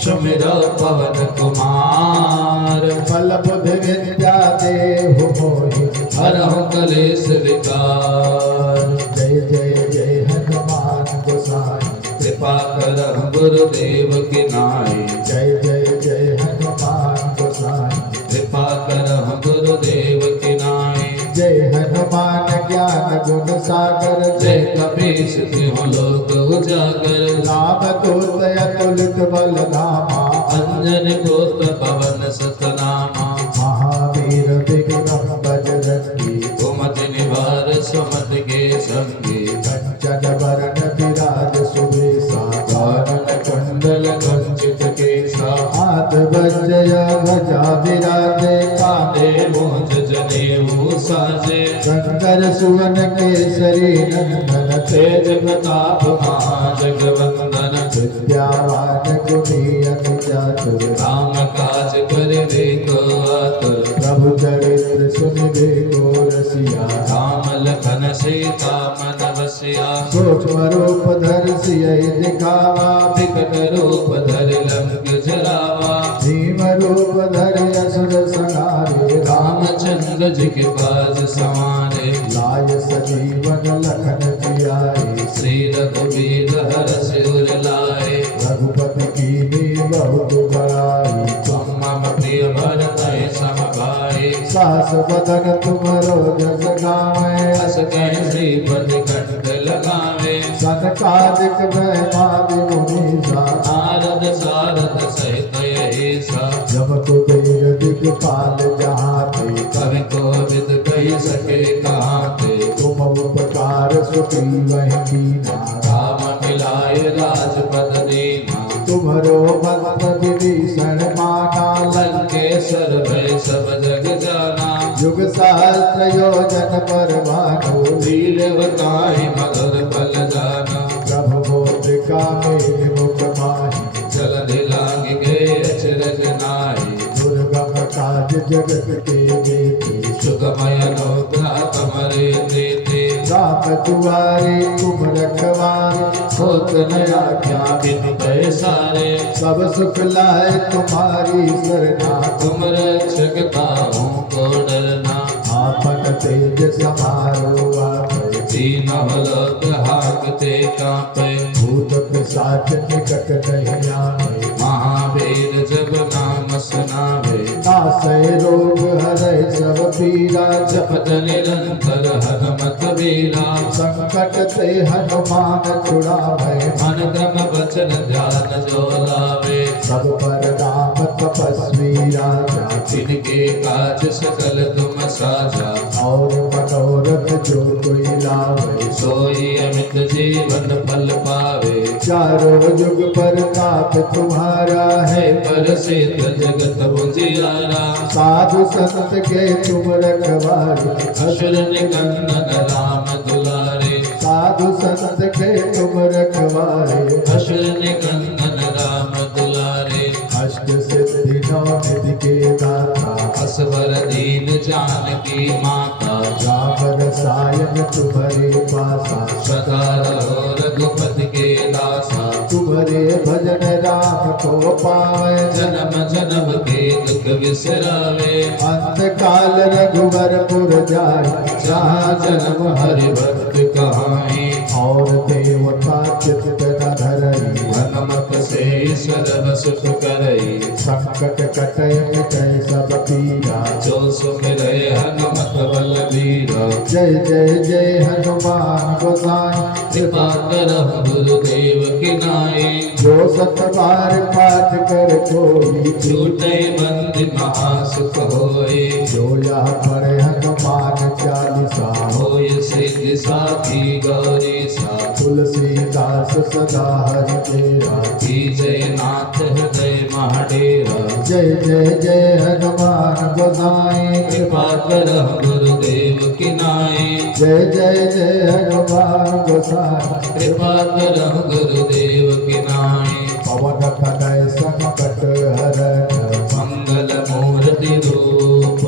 सुमिरो पवन कुमार। बल बुद्धि विद्या देहु मोहि हरहु कलेश विकार। जय जय जय हनुमान गोसाई कृपा करहु गुरुदेव की नाई। जय जय जय हनुमान गोसाई कृपा करहु गुरुदेव की नाई। जय हनुमान ज्ञान गुण सागर जय कपीस तिहुँ लोक उजागर। राम दूत अतुलित बल धामा अंजन पुत्र पवन सतनामा। महावीर विक्रम बजरंगी कुमति निवार सुमति के संगी। कंचन वरण विराज सुबेसा कानन कुंडल कुंचित केसा। हाथ वज्र ध्वजा विराजे कांधे मूंज जनेऊ साजे। शंकर सुवन केसरी नंदन तेज प्रताप महाजगवंदन। विद्यावान गुणी अति चातुर राम काज करिबे को आतुर। प्रभु चरित्र सुनिबे को रसिया राम लखन सीता मन बसिया। सूक्ष्म रूप धर सियहि दिखावा विकट रूप धरि लंक जरावा। भीम रूप धर असुर संहारे रामचंद्र जी के काज सवारे। लाय सजीवन लखन जियाए श्री रघुवीर हरष उर लाए। रघुपति कीन्ही बहुत बड़ाई तुम मम प्रिय भरतहि सम भाई। सास बदन तुमरो जस गावे हस कहि श्रीपति कंठ लगावे। सनकादिक ब्रह्मादि मुनीसा नारद सारद सहित ऐसा। जब कुबेर दिखपाल जहाते कवि कोविद कहि सके कहाते। तुम उपकार सुग्रीवहि कीना राम मिलाय राजपद दीना। तुम्हरो मंत्र विभीषण माना लंकेश्वर भय सब जग जाना। युग सहस्त्र योजन पर भानु वीर बताहि मधुर फल जाना। प्रभु मोद्रिका मेघ मुख माहि चल दिलांग गए अचरज नाहि। दुर्गम काज जगत के जेते सुगमय अनुग्रह कमरे देते। राम दुआरे तुम रखवारे होत न आज्ञा बिनु पैसारे। सब सुख लाए तुम्हारी सरना तुम रक्षक ताहू को डरना। आपन तेज समारो आपै तीनों लोक हाकते कांपे। भूत पिशाच निकट नहीं आवे महावीर जब नाम सुनावे। नासै रोग हरै सब पीरा जपत निरंतर हनुमत वीरा। संकट ते हनुमान छुड़ावे मन क्रम वचन ध्यान जो लावे। सब पर राम तपस्वी राजा जिनके काज सकल तुम साजा। और मनोरथ जो कोई लावे सोई अमित जीवन फल पावे। चारों युग पर ताप तुम्हारा है है प्रसिद्ध जगत बुझियारा। साधु संत के तुम रखवारे असुर निकंदन राम दुलारे। साधु संत के तुम रखवारे असुर निकंदन राम दुलारे। अष्ट सिद्धि नौ निधि के दाता असवर दीन जानकी माता। राम रसायन तुम्हारे पासा सदा रहो रघुपति के दासा। तुम्हारे भजन राम को पावे जन्म जन्म के दुख बिसरावे। अंत काल रघुवर पुर जाए जहाँ जन्म हरि भक्त कहाई। और देवता चित्त न धरई हनुमत से सर्व सुख करई संकट कटय मिटय सब पीरा जो सुमिरै हनुमत बलबीरा जय जय जय हनुमान गोसाई कृपा करहु गुरुदेव की नाई जो सत बार पाठ कर कोई छूटै बंदी महासुख होय जो यह पढ़े हनुमान चालीसा होय सिद्धि साखी गौरी सा तुलसीदास सदा हरि तेरा जय नाथ हृदय महाडेरा जय जय जय हनुमान गोसाई कृपा करहु गुरुदेव की नाई जय जय जय हनुमान गोसाई कृपा करहु गुरुदेव की नाई पवन तनय संकट हरण मंगल मूर्ति रूप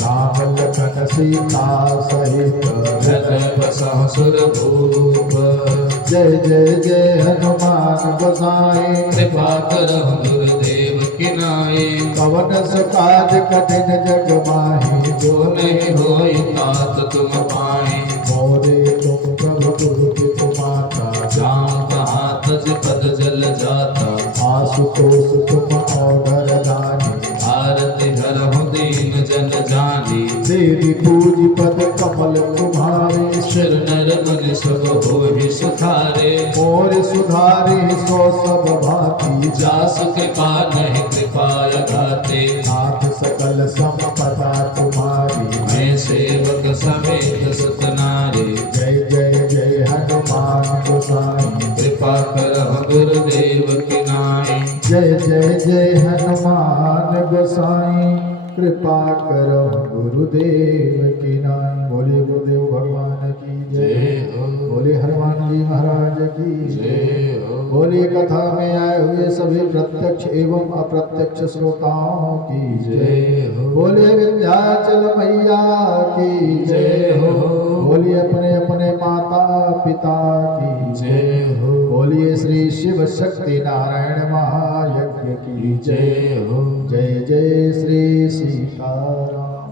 राम लखन सीता सहित हृदय बसहु सुर भूप जय जय जय हनुमान गोसाई कृपा करहु गुरुदेव की नाई पवन काज कठिन जग माही जो नहीं होय तात तुम पाए मोरे तुम प्रभु गुरु की माता जाम कहाँ तज पद जल जाता आशुतोष तुम औधर दानी आरती हरहु दीन जन जानी देवी पूज पद कमल तुम्हारे सिर नर मुनि सब होहि सुखारे मोर सुधारे सो सब भांति जास कृपा नहीं कृपाय घाते नाथ सकल संपदा तुम्हारी मैं सेवक समेत सतनारे जय जय जय हनुमान गोसाई कृपा करहु गुरुदेव की नाई जय जय जय हनुमान गोसाई कृपा करो गुरुदेव की नाई बोले गुरुदेव भगवान की जय बोले हनुमान जी महाराज की जय बोले कथा में आए हुए सभी प्रत्यक्ष एवं अप्रत्यक्ष श्रोताओं की जय बोले विंध्याचल मैया की जय हो बोलिए अपने अपने माता पिता की जय हो बोलिए श्री शिव शक्ति नारायण महायज्ञ की जय हो जय जय श्री सीताराम।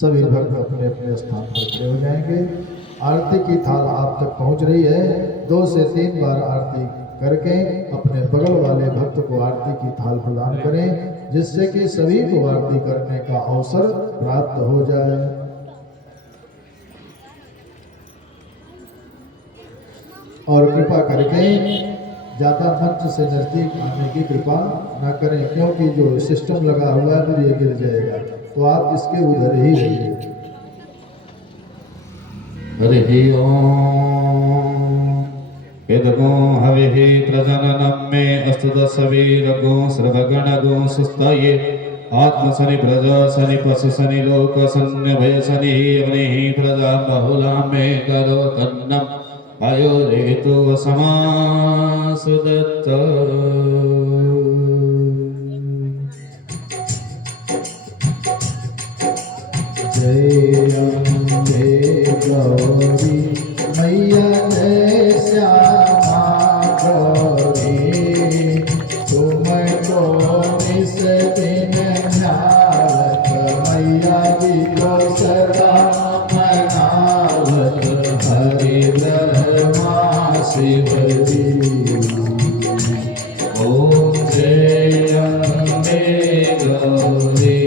सभी भक्त अपने अपने स्थान पर खड़े हो जाएंगे। आरती की थाल आप तक पहुंच रही है। 2 से 3 बार आरती करके अपने बगल वाले भक्त को आरती की थाल प्रदान करें, जिससे कि सभी को आरती करने का अवसर प्राप्त हो जाए। और कृपा करके ज़्यादा मंच से नज़दीक आने की कृपा न करें, क्योंकि जो सिस्टम लगा हुआ है फिर ये गिर जाएगा, तो आप इसके उधर ही रहिए। हरि ओम यदगो हविः प्रजननं मे अस्तु दशवीरगो सर्वगणगो सुस्ताये आत्मसनि प्रजा सनि पशु सनि लोक सन्यभय सनि अग्निः प्रजा बहुला मे करो तन्नम आयोरेतु समासुदत्त। जय अम्बे गौरी मैया जय श्यामा गौरी, तुमको निस दिन ध्यावत मैया जी को सदा मनावत, हरि ब्रह्मा शिव जी। ओम जय अम्बे गौरी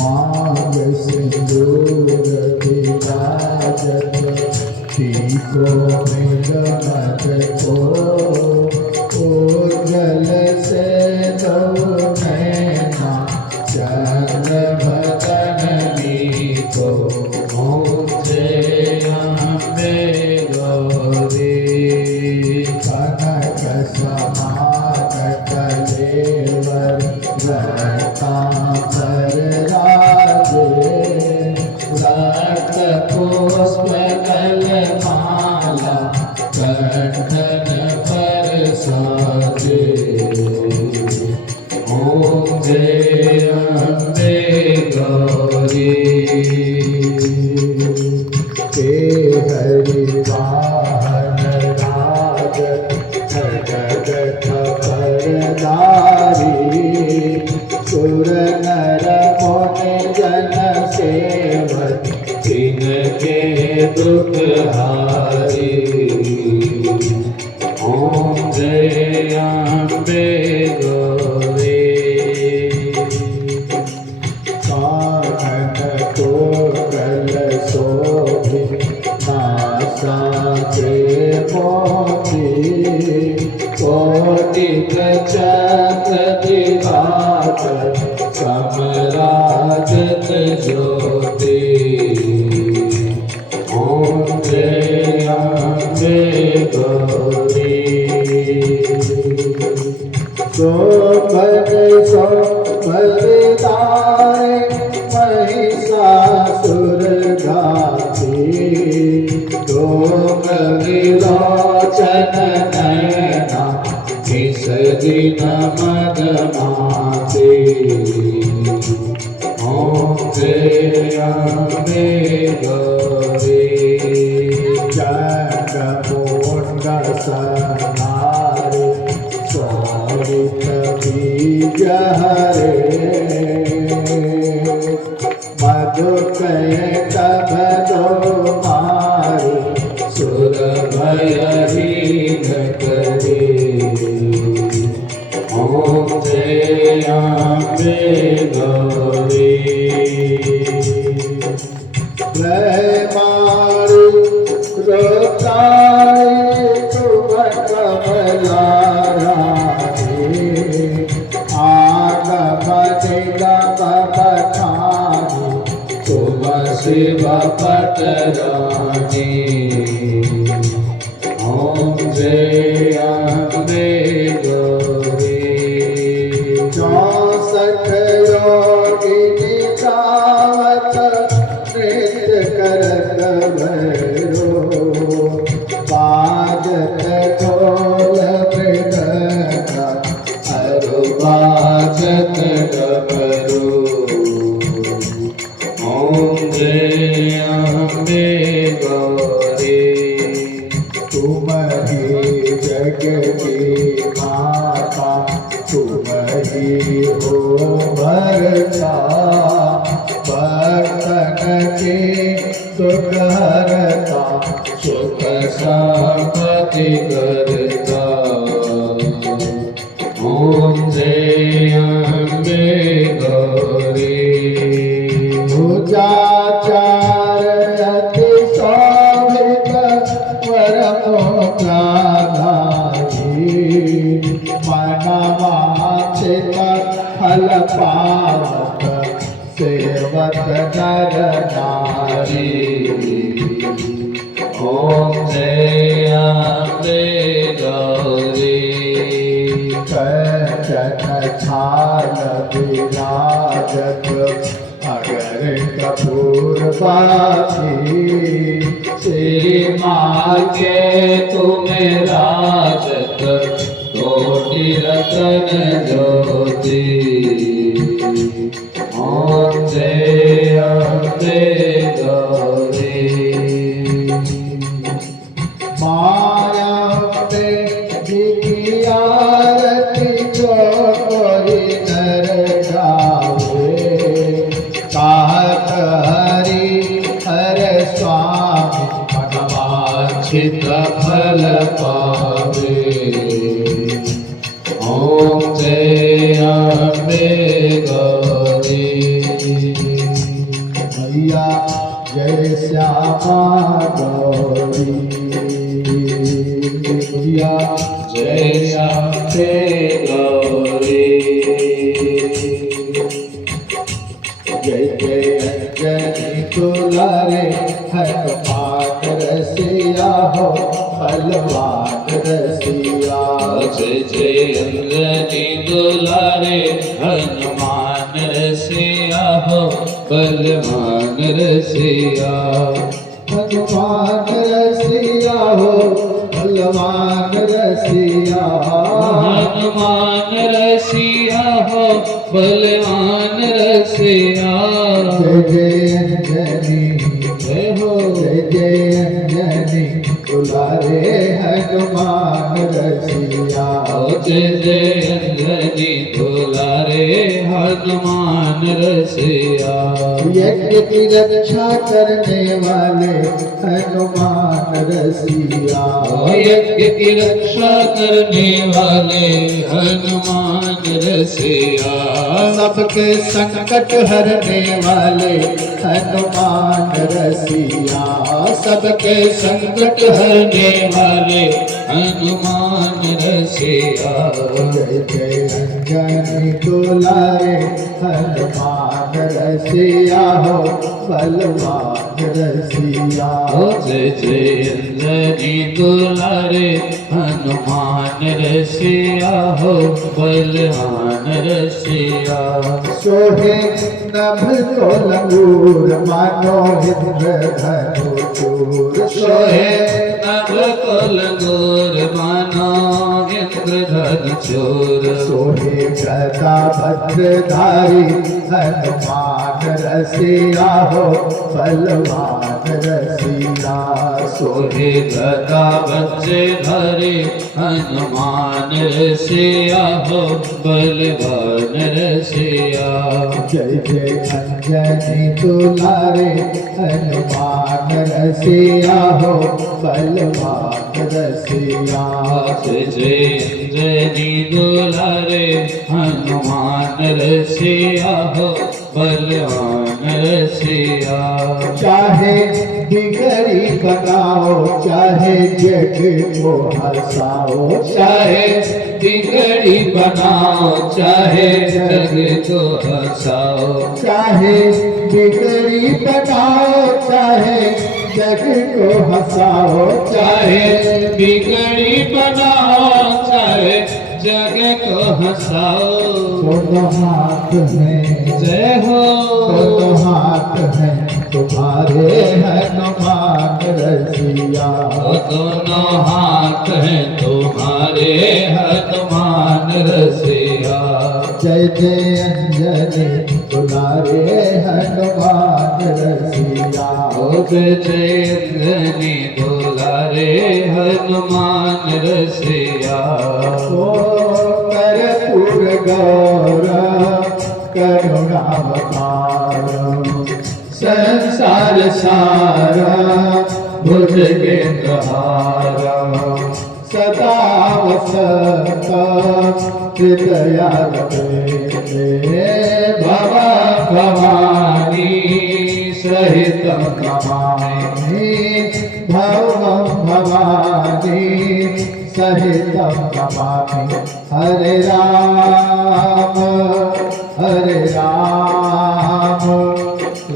मांग सिंदूर विराजत, टीको मृगमत को उज्जल से दो नैना, चंद्र बदन को। ओम जय अम्बे गौरी कनक समान कलेवर रत्नाकर राजे, रक्त पुष्प माला कंठन पर साजे। ओम जय अम्बे गौरी हे हरि वाहन राज जगत परदारी, सुर नर मुनि जन सेवक तिनके दुख हारी। ओम जय समराजत ज्योति ओम जय अम्बे गौरी सो बलिदारे महिषासुर घाती दो विलोचन नयना इस दिन मद माते ओम जय अम्बे गौरी जगमुंड सनारे सौरित बीज हरे मधु कह तब दो मारे सुर भयहीन करे ओम जय अम्बे गौरी मारू रोताए तुम कमला आग बनेगा बखानी तुम शिव पटरानी ओम जय अम्बे गौरी 64 योगिनी गावत नृत्य करत भैरो बाजत ढोल मृदंगा अरु बाजत डमरू ओम जय अम्बे गौरी तुम ही जग की माता तुम ही हो भरता भक्तन के दुख हरता सुख संपत्ति करता ओम जय अम्बे गौरी भुजाचार अति शोभित वरमोक्षाधारी मनवांछित फल पावत सेवत नर नारी ओम जय अम्बे गौरी कंचन छाल विराजत अगर कपूर बाती श्री माँ के तुम्हें राजत कोटि रतन ज्योति ओम जय अम्बे गौरी माया में आरती जो कोई नर गावे कहत हरि हर स्वामी मनवांछित फल पावे ओम जय अम्बे गौरी मैया जय श्यामा गौरी मैया जय अम्बे गौरी जय जय अंजनी दुलारे हनुमान रसिया हो बलवान रसिया जय जय अंजनी दुलारे हनुमान रसिया हो बलवान रसिया हनुमान रसिया हो बलवान रसिया हनुमान रसिया हो बलवान रसिया जय जय अंजनी जय हो जय जय अंजनी दुलारे हनुमान रसिया जय जय अंजनी दुलारे हनुमान रसिया यज्ञ की रक्षा करने वाले हनुमान रसिया यज्ञ की रक्षा करने वाले हनुमान रसिया सबके संकट हरने वाले हनुमान रसिया सबके संकट हरने वाले हनुमान रसिया। जय जय अंजनी दुलारे हनुमान रसिया हो बलवान रसिया। जय जय अंजनी दुलारे हनुमान रसिया हो बलवान रसिया। सोहे नभ तो लंगूर मानो इंद्रधनु चूर। सोहे नभ को लंगूर मानो इंद्रधनु चूर। सोहे गदा भद्रधारी हनुमान रसिया हो बलवान रसिया। सोहे गदा बज्रधारी हनुमान रसिया हो बलवान रसिया। जय जय अंजनी दुलारे हनुमान रसिया हो बलवान रसिया। जय जय अंजनी दुलारे हनुमान रसिया हो बलवान रसिया। चाहे बिगड़ी बनाओ चाहे जग को हंसाओ। चाहे बिगड़ी बनाओ चाहे जग को हंसाओ। चाहे बिगड़ी बनाओ चाहे जग को हंसाओ। चाहे बिगड़ी बनाओ चाहे जग को हंसाओ। दोनों हाथ में जय हो। दोनों हाथ हैं तुम्हारे हनुमान रसिया। दोनों हाथ हैं तुम्हारे हनुमान रसिया। जय जय अंजनी दुलारे हनुमान रसिया। जय जय अंजनी दुलारे हनुमान रसिया। ओ कर्पूर गौरव करुणावतार संसार सारा भुजगेन्द्रहार। सदा वसत हृदया भव भवानी सहित कमामि भव भवानी सहित कमामि। हरे राम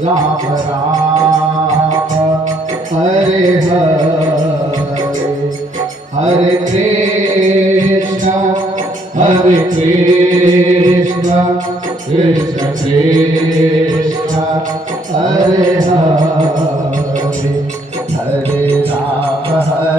राम राम हरे हरे। हरे कृष्ण कृष्ण कृष्ण हरे हरे। हरे राम हरे